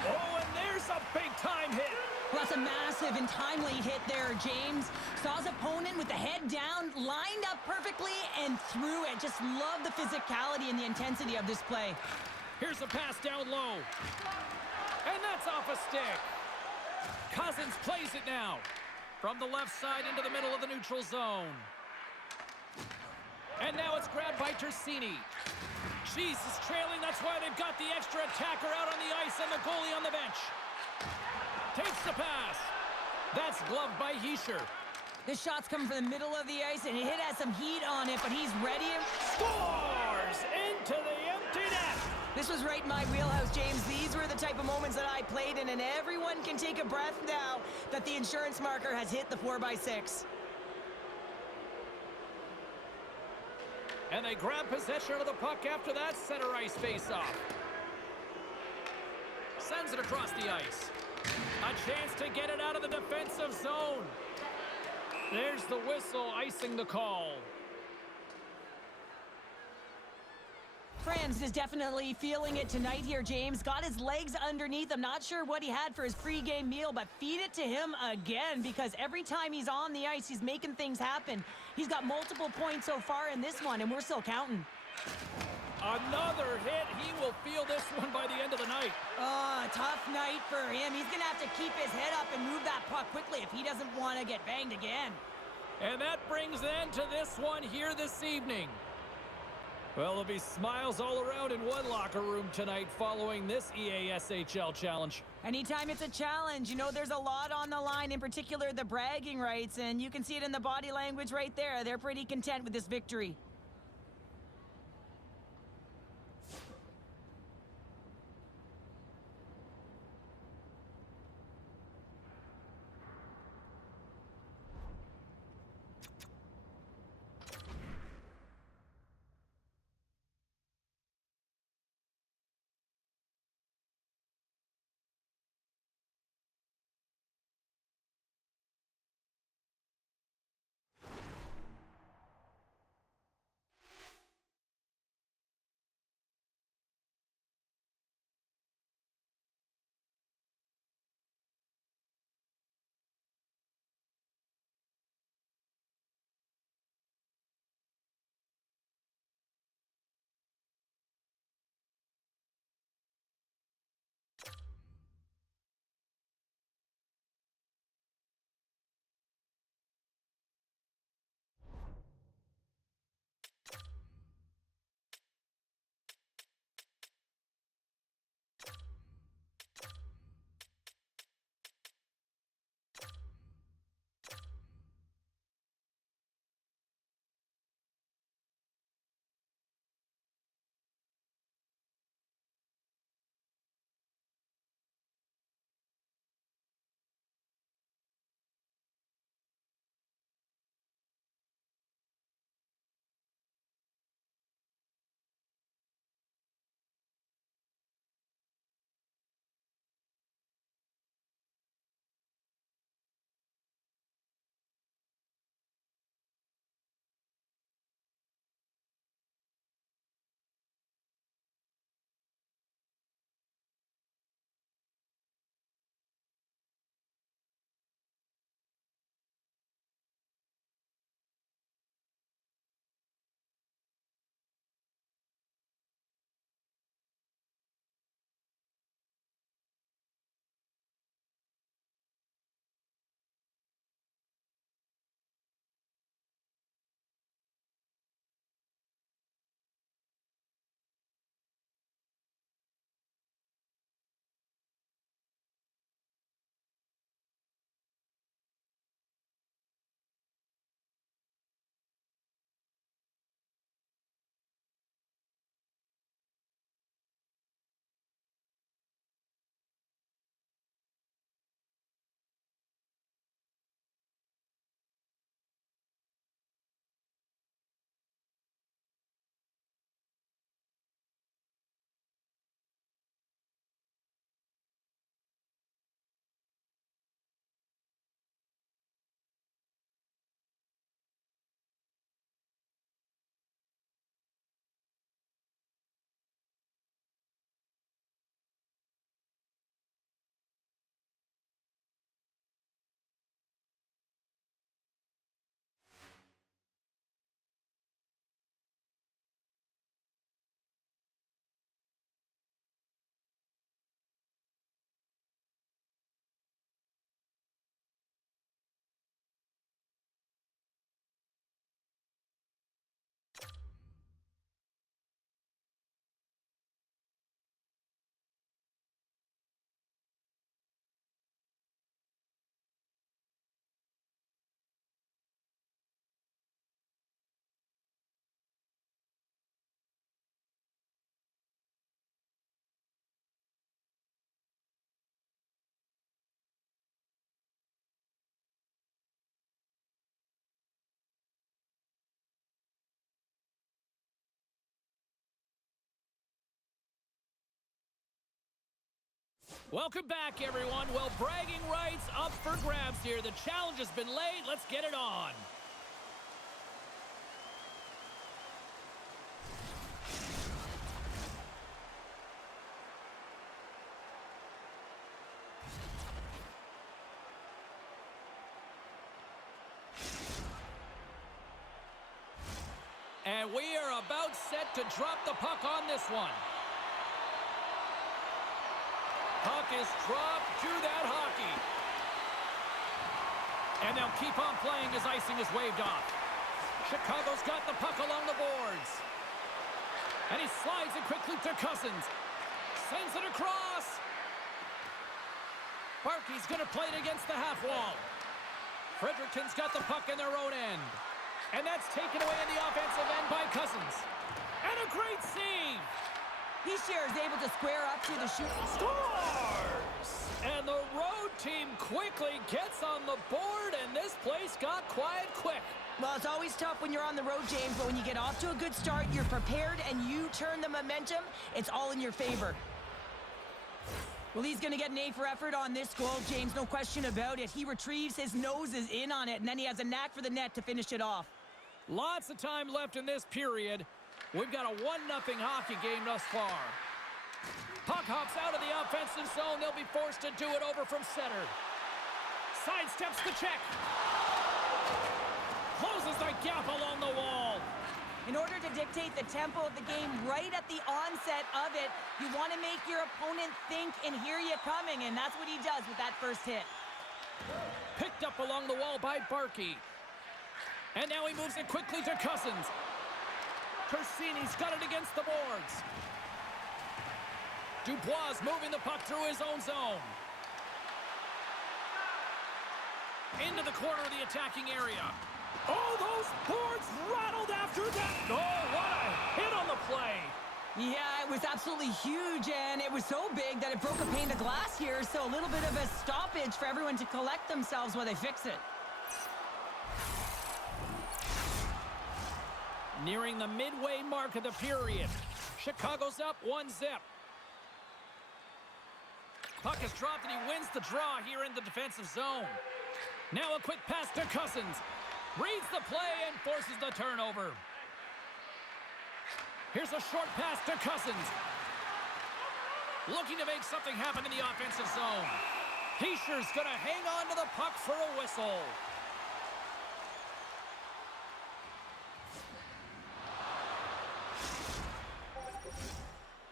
Oh, and there's a big-time hit. Well, that's a massive and timely hit there, James. Saw his opponent with the head down, lined up perfectly, and threw it. Just love the physicality and the intensity of this play. Here's a pass down low. And that's off a stick. Cousins plays it now. From the left side into the middle of the neutral zone. And now it's grabbed by Tersini. Jesus, trailing. That's why they've got the extra attacker out on the ice and the goalie on the bench. Takes the pass. That's gloved by Heischer. This shot's coming from the middle of the ice, and it has some heat on it, but he's ready. Scores into the empty net. This was right in my wheelhouse, James. These were the type of moments that I played in, and everyone can take a breath now that the insurance marker has hit the 4x6. And they grab possession of the puck after that center ice face-off. Sends it across the ice. A chance to get it out of the defensive zone. There's the whistle, icing the call. Franz is definitely feeling it tonight here, James. Got his legs underneath. I'm not sure what he had for his pregame meal, but feed it to him again, because every time he's on the ice, he's making things happen. He's got multiple points so far in this one, and we're still counting. Another hit. He will feel this one by the end of the night. Oh, tough night for him. He's going to have to keep his head up and move that puck quickly if he doesn't want to get banged again. And that brings an end to this one here this evening. Well, there'll be smiles all around in one locker room tonight following this ITHL challenge. Anytime it's a challenge, you know there's a lot on the line, in particular the bragging rights, and you can see it in the body language right there. They're pretty content with this victory. Welcome back, everyone. Well, bragging rights up for grabs here. The challenge has been laid. Let's get it on. And we are about set to drop the puck on this one. Puck is dropped. Do that hockey. And they'll keep on playing as icing is waved off. Chicago's got the puck along the boards. And he slides it quickly to Cousins. Sends it across. Barkey's going to play it against the half wall. Fredericton's got the puck in their own end. And that's taken away in the offensive end by Cousins. And a great save. Heischer is able to square up to the shoot. Scores! And the road team quickly gets on the board, and this place got quiet quick. Well, it's always tough when you're on the road, James, but when you get off to a good start, you're prepared, and you turn the momentum, it's all in your favor. Well, he's going to get an A for effort on this goal, James, no question about it. He retrieves, his nose is in on it, and then he has a knack for the net to finish it off. Lots of time left in this period. We've got a 1-0 hockey game thus far. Puck hops out of the offensive zone. They'll be forced to do it over from center. Sidesteps the check. Closes the gap along the wall. In order to dictate the tempo of the game right at the onset of it, you want to make your opponent think and hear you coming, and that's what he does with that first hit. Picked up along the wall by Barkey. And now he moves it quickly to Cousins. Corsini's got it against the boards. Dubois moving the puck through his own zone. Into the corner of the attacking area. Oh, those boards rattled after that. Oh, what a hit on the play. Yeah, it was absolutely huge, and it was so big that it broke a pane of glass here, so a little bit of a stoppage for everyone to collect themselves while they fix it. Nearing the midway mark of the period. Chicago's up 1-0. Puck is dropped and he wins the draw here in the defensive zone. Now a quick pass to Cousins. Reads the play and forces the turnover. Here's a short pass to Cousins. Looking to make something happen in the offensive zone. Heischer's going to hang on to the puck for a whistle.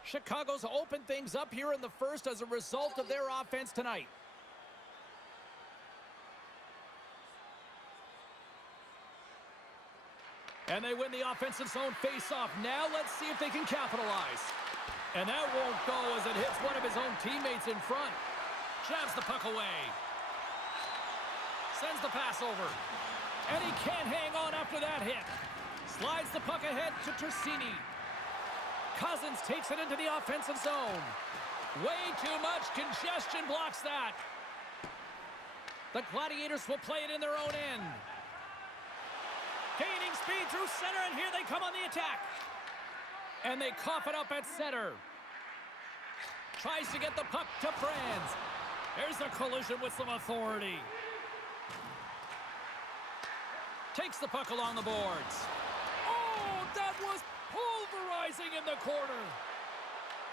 Chicago's opened things up here in the first as a result of their offense tonight. And they win the offensive zone face-off. Now let's see if they can capitalize. And that won't go as it hits one of his own teammates in front. Jabs the puck away. Sends the pass over. And he can't hang on after that hit. Slides the puck ahead to Tersini. Cousins takes it into the offensive zone. Way too much congestion blocks that. The Gladiators will play it in their own end. Gaining speed through center, and here they come on the attack. And they cough it up at center. Tries to get the puck to Franz. There's a collision with some authority. Takes the puck along the boards. Oh, that was pulverizing in the corner.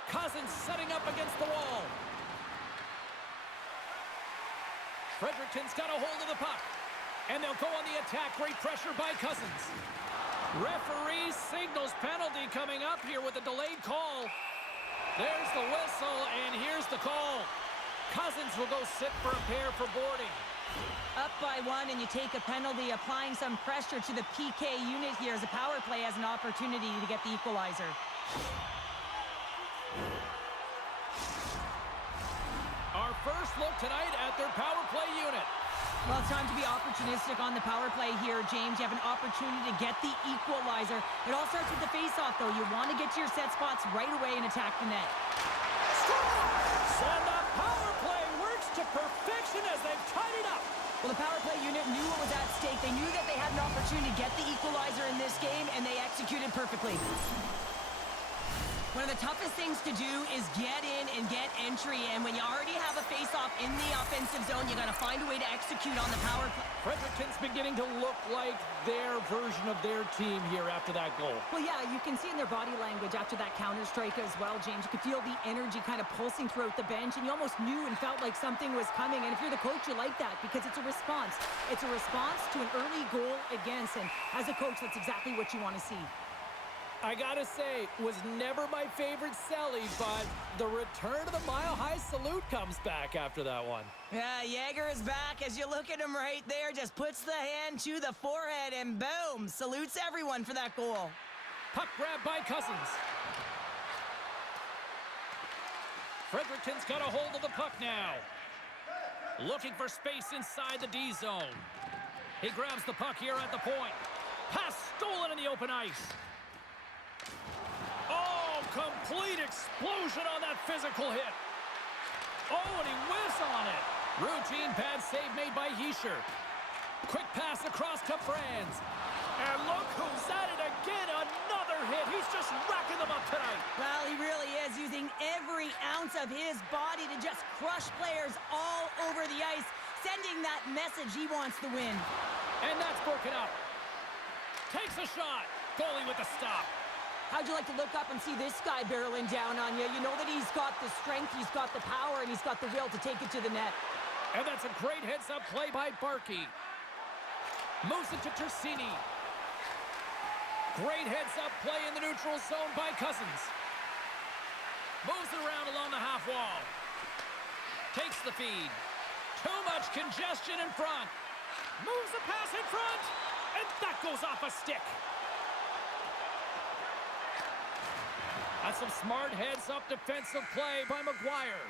Cousins setting up against the wall. Fredericton's got a hold of the puck. And they'll go on the attack. Great pressure by Cousins. Referee signals penalty coming up here with a delayed call. There's the whistle, and here's the call. Cousins will go sit for a pair for boarding. Up by one, and you take a penalty, applying some pressure to the PK unit here as the power play has an opportunity to get the equalizer. Our first look tonight at their power play unit. Well, it's time to be opportunistic on the power play here, James. You have an opportunity to get the equalizer. It all starts with the face-off, though. You want to get to your set spots right away and attack the net. Scores! And the power play works to perfection as they've tied it up. Well, the power play unit knew what was at stake. They knew that they had an opportunity to get the equalizer in this game, and they executed perfectly. One of the toughest things to do is get in and get entry. And when you already have a face-off in the offensive zone, you got to find a way to execute on the power play. Fredericton's beginning to look like their version of their team here after that goal. Well, yeah, you can see in their body language after that counter-strike as well, James. You could feel the energy kind of pulsing throughout the bench, and you almost knew and felt like something was coming. And if you're the coach, you like that because it's a response. It's a response to an early goal against, and as a coach, that's exactly what you want to see. I gotta say, was never my favorite Selly, but the return of the mile-high salute comes back after that one. Yeah, Jaeger is back. As you look at him right there, just puts the hand to the forehead and boom, salutes everyone for that goal. Puck grab by Cousins. Fredericton's got a hold of the puck now. Looking for space inside the D zone. He grabs the puck here at the point. Pass stolen in the open ice. Oh, complete explosion on that physical hit. Oh, and he whiffs on it. Routine pad save made by Heischer. Quick pass across to Franz. And look who's at it again. Another hit. He's just racking them up tonight. Well, he really is using every ounce of his body to just crush players all over the ice, sending that message he wants to win. And that's broken up. Takes a shot. Goalie with the stop. How'd you like to look up and see this guy barreling down on you? You know that he's got the strength, he's got the power, and he's got the will to take it to the net. And that's a great heads-up play by Barkey. Moves it to Tersini. Great heads-up play in the neutral zone by Cousins. Moves it around along the half wall. Takes the feed. Too much congestion in front. Moves the pass in front. And that goes off a stick. That's some smart heads-up defensive play by McGuire.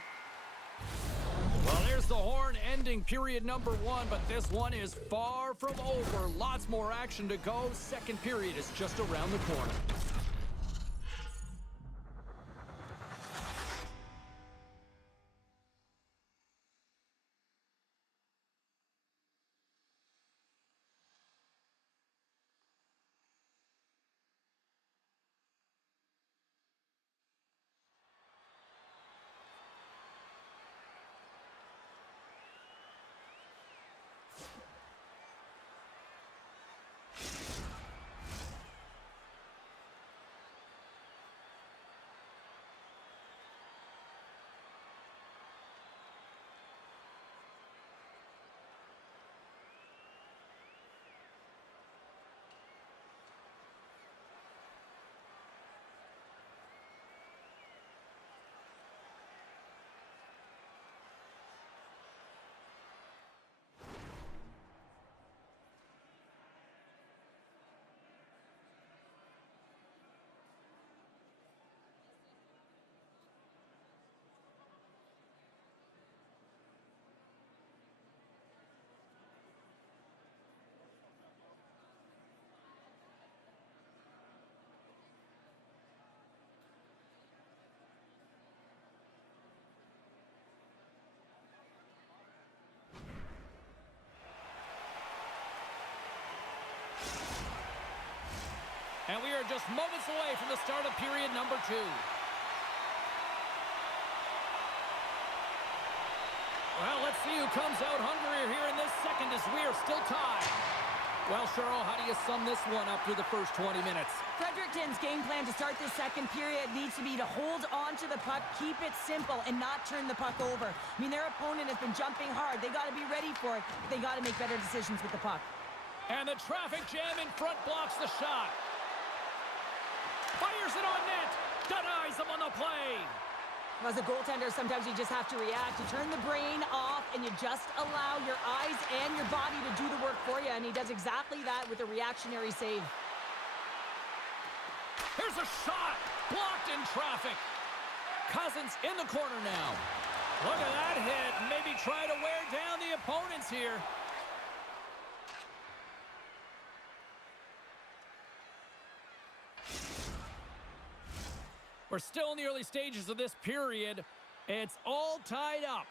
Well, there's the horn ending period number 1, but this one is far from over. Lots more action to go. Second period is just around the corner. And we are just moments away from the start of period number 2. Well, let's see who comes out hungrier here in this second as we are still tied. Well, Cheryl, how do you sum this one up through the first 20 minutes? Fredericton's game plan to start this second period needs to be to hold on to the puck, keep it simple, and not turn the puck over. I mean, their opponent has been jumping hard. They got to be ready for it. They got to make better decisions with the puck. And the traffic jam in front blocks the shot. Fires it on net. Denies them on the play. As a goaltender, sometimes you just have to react. You turn the brain off, and you just allow your eyes and your body to do the work for you, and he does exactly that with a reactionary save. Here's a shot. Blocked in traffic. Cousins in the corner now. Look at that hit. Maybe try to wear down the opponents here. We're still in the early stages of this period. It's all tied up.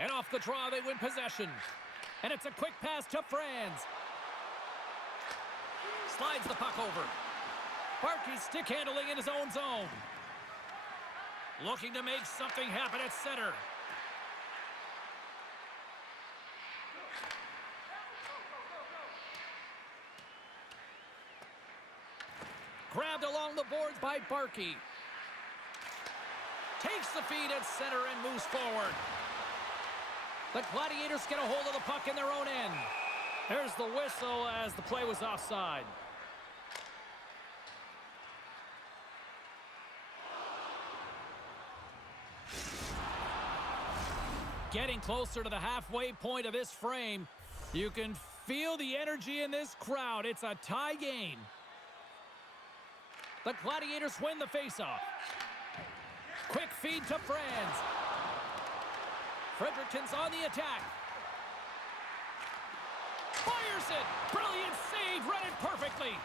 And off the draw, they win possession. And it's a quick pass to Franz. Slides the puck over. Barkey's stick handling in his own zone. Looking to make something happen at center. Grabbed along the boards by Barkey. Takes the feed at center and moves forward. The Gladiators get a hold of the puck in their own end. There's the whistle as the play was offside. Getting closer to the halfway point of this frame. You can feel the energy in this crowd. It's a tie game. The Gladiators win the faceoff. Quick feed to Franz. Fredericton's on the attack. Fires it. Brilliant save. Read it perfectly.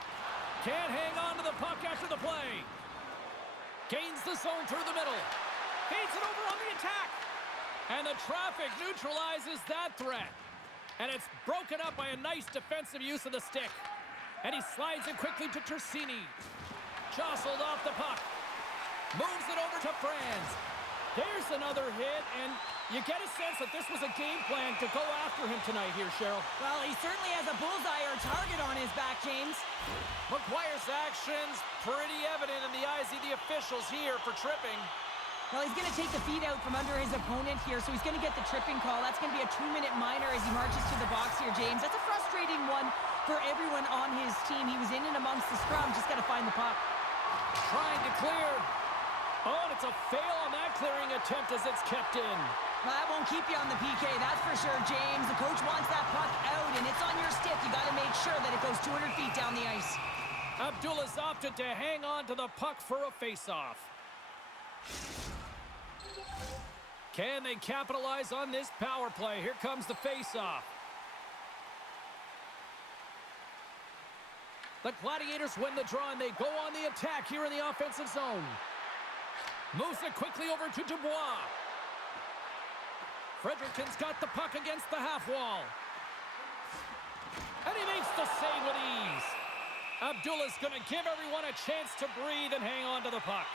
Can't hang on to the puck after the play. Gains the zone through the middle. Feeds it over on the attack. And the traffic neutralizes that threat. And it's broken up by a nice defensive use of the stick. And he slides it quickly to Tersini. Jostled off the puck. Moves it over to Franz. There's another hit, and you get a sense that this was a game plan to go after him tonight here, Cheryl. Well, he certainly has a bullseye or target on his back, James. McGuire's actions pretty evident in the eyes of the officials here for tripping. Well, he's going to take the feed out from under his opponent here, so he's going to get the tripping call. That's going to be a 2-minute minor as he marches to the box here, James. That's a frustrating one for everyone on his team. He was in and amongst the scrum, just got to find the puck. Trying to clear. Oh, and it's a fail on that clearing attempt as it's kept in. Well, that won't keep you on the PK, that's for sure, James. The coach wants that puck out, and it's on your stick. You got to make sure that it goes 200 feet down the ice. Abdullah's opted to hang on to the puck for a face-off. Can they capitalize on this power play? Here comes the face-off. The Gladiators win the draw, and they go on the attack here in the offensive zone. Moves it quickly over to Dubois. Fredericton's got the puck against the half wall. And he makes the save with ease. Abdullah's going to give everyone a chance to breathe and hang on to the puck.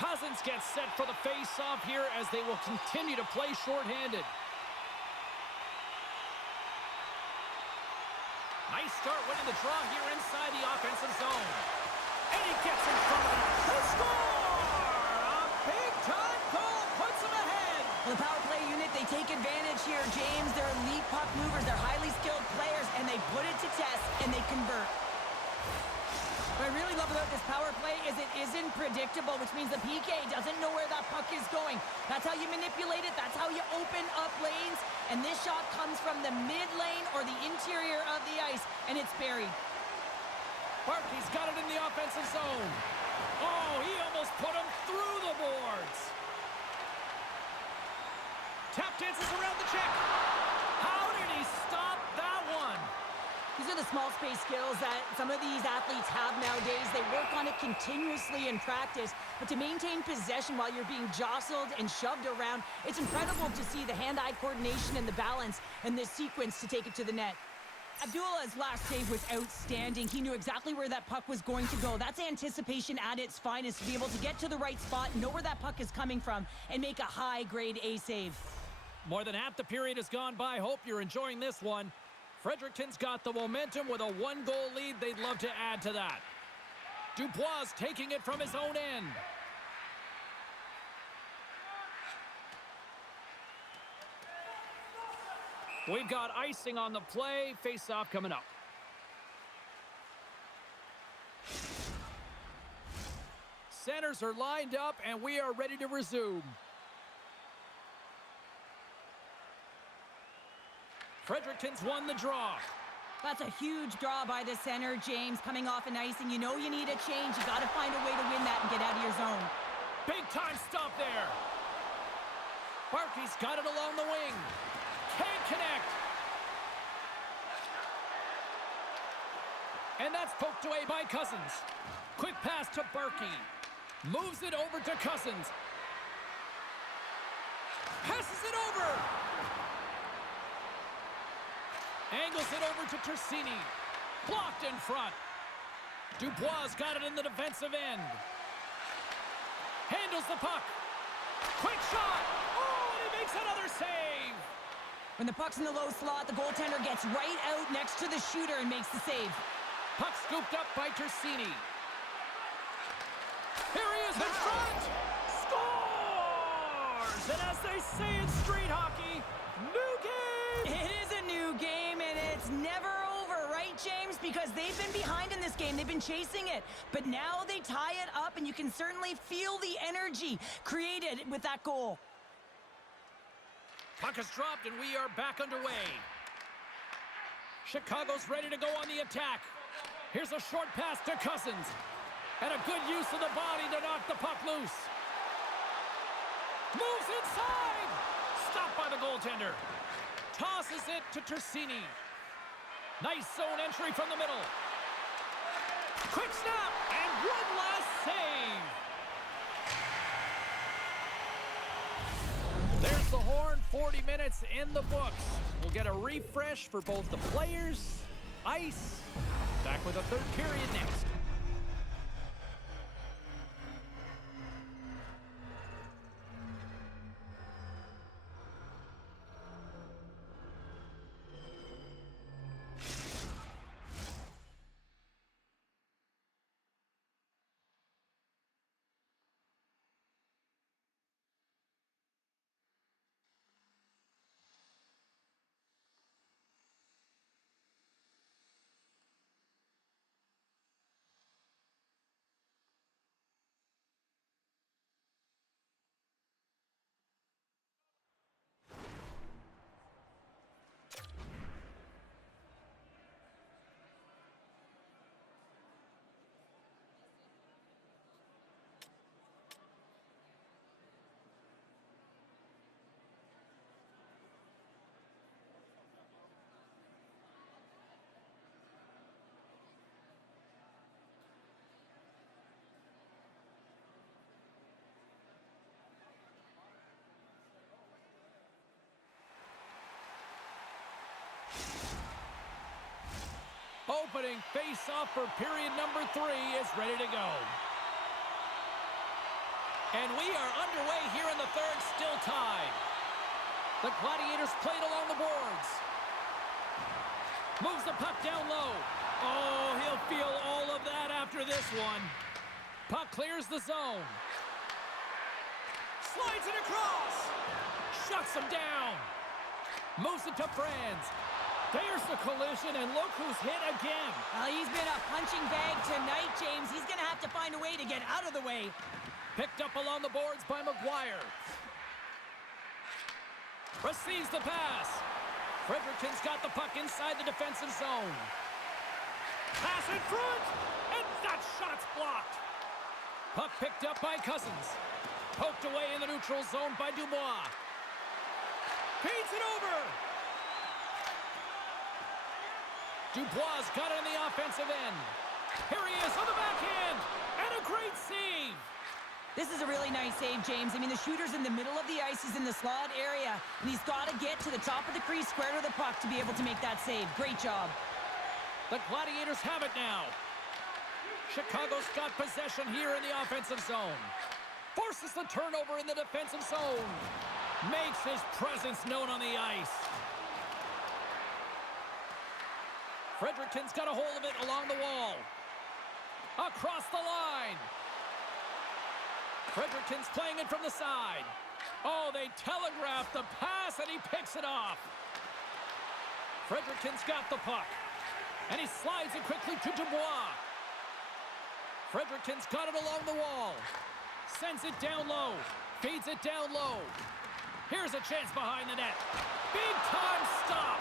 Cousins gets set for the face-off here as they will continue to play shorthanded. Nice start winning the draw here inside the offensive zone. And he gets in front of it. They score! A big-time goal puts them ahead. The power play unit, they take advantage here, James. They're elite puck movers. They're highly skilled players, and they put it to test, and they convert. What I really love about this power play is it isn't predictable, which means the PK doesn't know where that puck is going. That's how you manipulate it. That's how you open up lanes. And this shot comes from the mid lane or the interior of the ice, and it's buried. Barkey's got it in the offensive zone. Oh, he almost put him through the boards. Tap dances around the check. How did he stop that one? These are the small space skills that some of these athletes have nowadays. They work on it continuously in practice, but to maintain possession while you're being jostled and shoved around, it's incredible to see the hand-eye coordination and the balance in this sequence to take it to the net. Abdullah's last save was outstanding. He knew exactly where that puck was going to go. That's anticipation at its finest, to be able to get to the right spot, know where that puck is coming from, and make a high-grade A save. More than half the period has gone by. Hope you're enjoying this one. Fredericton's got the momentum with a 1-goal lead. They'd love to add to that. Dubois taking it from his own end. We've got icing on the play. Face-off coming up. Centers are lined up, and we are ready to resume. Fredericton's won the draw. That's a huge draw by the center, James, coming off an icing. You know you need a change. You got to find a way to win that and get out of your zone. Big-time stop there. Barkey's got it along the wing. Can't connect. And that's poked away by Cousins. Quick pass to Barkey. Moves it over to Cousins. Passes it over. Angles it over to Tersini. Blocked in front. Dubois got it in the defensive end. Handles the puck. Quick shot. Oh, and he makes another save. When the puck's in the low slot, the goaltender gets right out next to the shooter and makes the save. Puck scooped up by Tersini. Here he is in front. Scores! And as they say in street hockey, new game. It is a new game, and it's never over, right, James? Because they've been behind in this game. They've been chasing it. But now they tie it up, and you can certainly feel the energy created with that goal. Puck is dropped, and we are back underway. Chicago's ready to go on the attack. Here's a short pass to Cousins. And a good use of the body to knock the puck loose. Moves inside. Stopped by the goaltender. Tosses it to Tersini. Nice zone entry from the middle. Quick snap. And one last save. There's the horn. 40 minutes in the books. We'll get a refresh for both the players, ice. Back with a third period next. Opening face-off for period number 3 is ready to go. And we are underway here in the third, still tied. The Gladiators played along the boards. Moves the puck down low. Oh, he'll feel all of that after this one. Puck clears the zone. Slides it across. Shuts him down. Moves it to Franz. There's the collision, and look who's hit again. Well, he's been a punching bag tonight, James. He's going to have to find a way to get out of the way. Picked up along the boards by McGuire. Receives the pass. Fredericton's got the puck inside the defensive zone. Pass in front, and that shot's blocked. Puck picked up by Cousins. Poked away in the neutral zone by Dubois. Feeds it over. Dubois got it on the offensive end. Here he is on the backhand, and a great save. This is a really nice save, James. I mean, the shooter's in the middle of the ice. He's in the slot area, and he's got to get to the top of the crease, square to the puck to be able to make that save. Great job. The Gladiators have it now. Chicago's got possession here in the offensive zone. Forces the turnover in the defensive zone. Makes his presence known on the ice. Fredericton's got a hold of it along the wall. Across the line. Fredericton's playing it from the side. Oh, they telegraphed the pass, and he picks it off. Fredericton's got the puck. And he slides it quickly to Dubois. Fredericton's got it along the wall. Sends it down low. Feeds it down low. Here's a chance behind the net. Big time stop.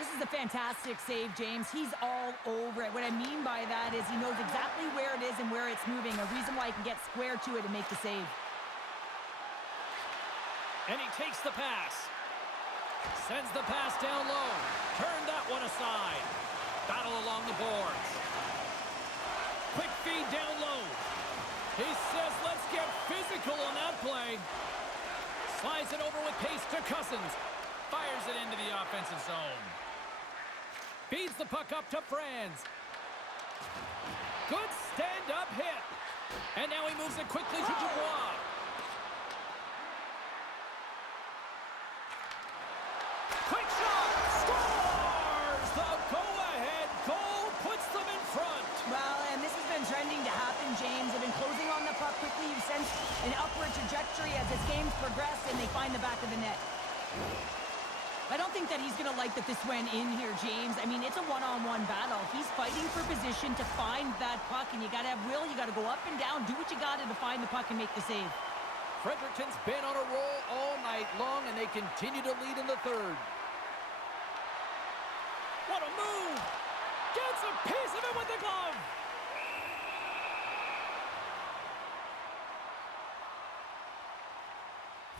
This is a fantastic save, James. He's all over it. What I mean by that is he knows exactly where it is and where it's moving, a reason why he can get square to it and make the save. And he takes the pass. Sends the pass down low. Turn that one aside. Battle along the boards. Quick feed down low. He says, let's get physical on that play. Slides it over with pace to Cousins. Fires it into the offensive zone. Feeds the puck up to Franz. Good stand-up hit. And now he moves it quickly to Dubois. Quick shot! Scores! The go-ahead goal puts them in front. Well, and this has been trending to happen, James. They've been closing on the puck quickly. You've sensed an upward trajectory as this game's progressed, and they find the back of the net. I don't think that he's going to like that this went in here, James. I mean, it's a one-on-one battle. He's fighting for position to find that puck, and you got to have will. You got to go up and down, do what you got to find the puck and make the save. Fredericton's been on a roll all night long, and they continue to lead in the third. What a move! Gets a piece of it with the glove!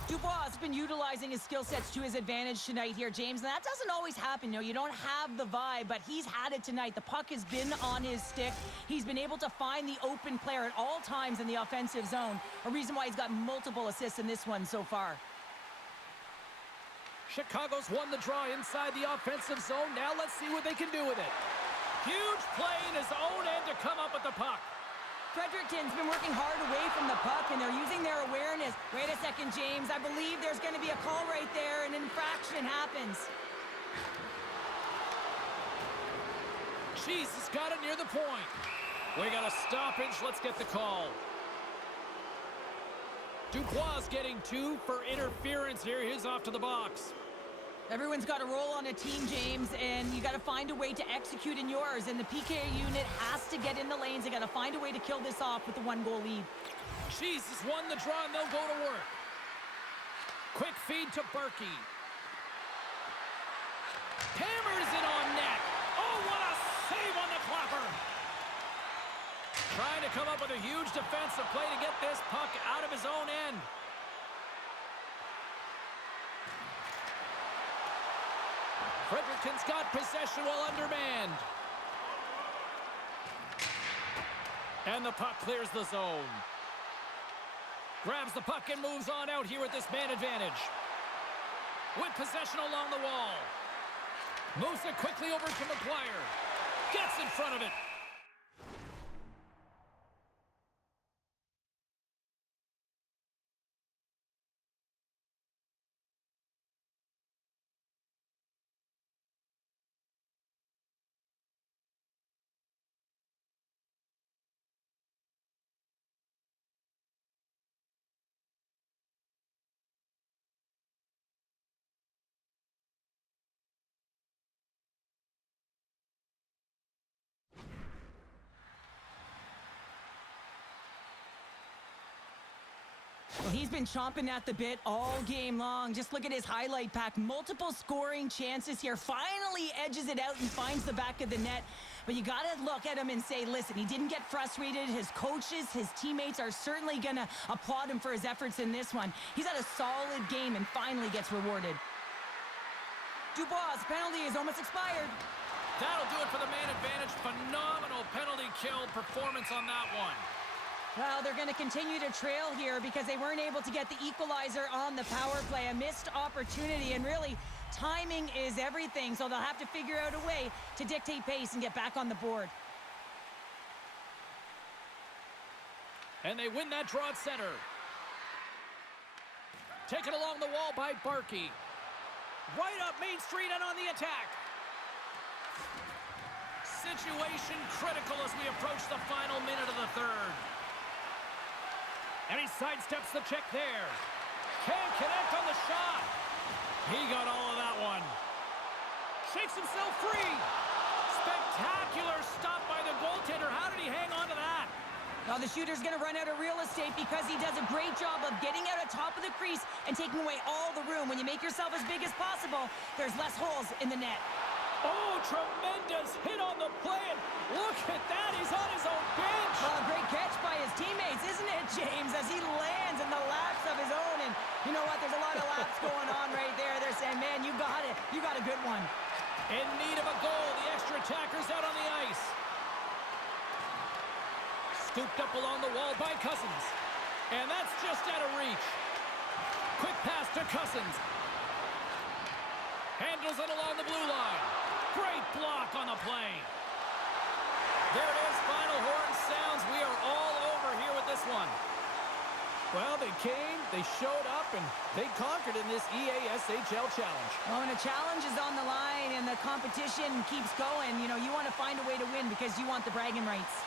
Dubois has been utilizing his skill sets to his advantage tonight here, James, and that doesn't always happen. You don't have the vibe, but he's had it tonight. The puck has been on his stick. He's been able to find the open player at all times in the offensive zone, a reason why he's got multiple assists in this one so far. Chicago's won the draw inside the offensive zone. Now let's see what they can do with it. Huge play in his own end to come up with the puck. Fredericton's been working hard away from the puck, and they're using their awareness. Wait a second, James. I believe there's going to be a call right there. An infraction happens. Jesus got it near the point. We got a stoppage. Let's get the call. Dubois getting 2 for interference here. He's off to the box. Everyone's got a role on a team, James, and you got to find a way to execute in yours. And the PK unit has to get in the lanes. They got to find a way to kill this off with the 1-goal lead. Jesus won the draw, and they'll go to work. Quick feed to Berkey. Hammers it on net. Oh, what a save on the clapper. Trying to come up with a huge defensive play to get this puck out of his own end. Fredericton's got possession while undermanned. And the puck clears the zone. Grabs the puck and moves on out here with this man advantage. With possession along the wall. Moves it quickly over to McGuire. Gets in front of it. Well, he's been chomping at the bit all game long. Just look at his highlight pack. Multiple scoring chances here. Finally edges it out and finds the back of the net. But you got to look at him and say, listen, he didn't get frustrated. His coaches, his teammates are certainly going to applaud him for his efforts in this one. He's had a solid game and finally gets rewarded. Dubois' penalty is almost expired. That'll do it for the man advantage. Phenomenal penalty kill performance on that one. Well, they're going to continue to trail here because they weren't able to get the equalizer on the power play. A missed opportunity, and really, timing is everything, so they'll have to figure out a way to dictate pace and get back on the board. And they win that draw at center. Taken along the wall by Berkey. Right up Main Street and on the attack. Situation critical as we approach the final minute of the third. And he sidesteps the check there. Can't connect on the shot. He got all of that one. Shakes himself free. Spectacular stop by the goaltender. How did he hang on to that? Now the shooter's going to run out of real estate because he does a great job of getting out at top of the crease and taking away all the room. When you make yourself as big as possible, there's less holes in the net. Oh, tremendous hit on the play. And look at that. He's on his own bench. Well, a great catch by his teammates, isn't it, James, as he lands in the laps of his own. And you know what? There's a lot of laps going on right there. They're saying, man, you got it. You got a good one. In need of a goal. The extra attacker's out on the ice. Scooped up along the wall by Cousins. And that's just out of reach. Quick pass to Cousins. Handles it along the blue line. Great block on the play. There it is, final horn sounds. We are all over here with this one. Well, they came, they showed up, and they conquered in this EASHL challenge. Well, when a challenge is on the line and the competition keeps going, you know, you want to find a way to win because you want the bragging rights.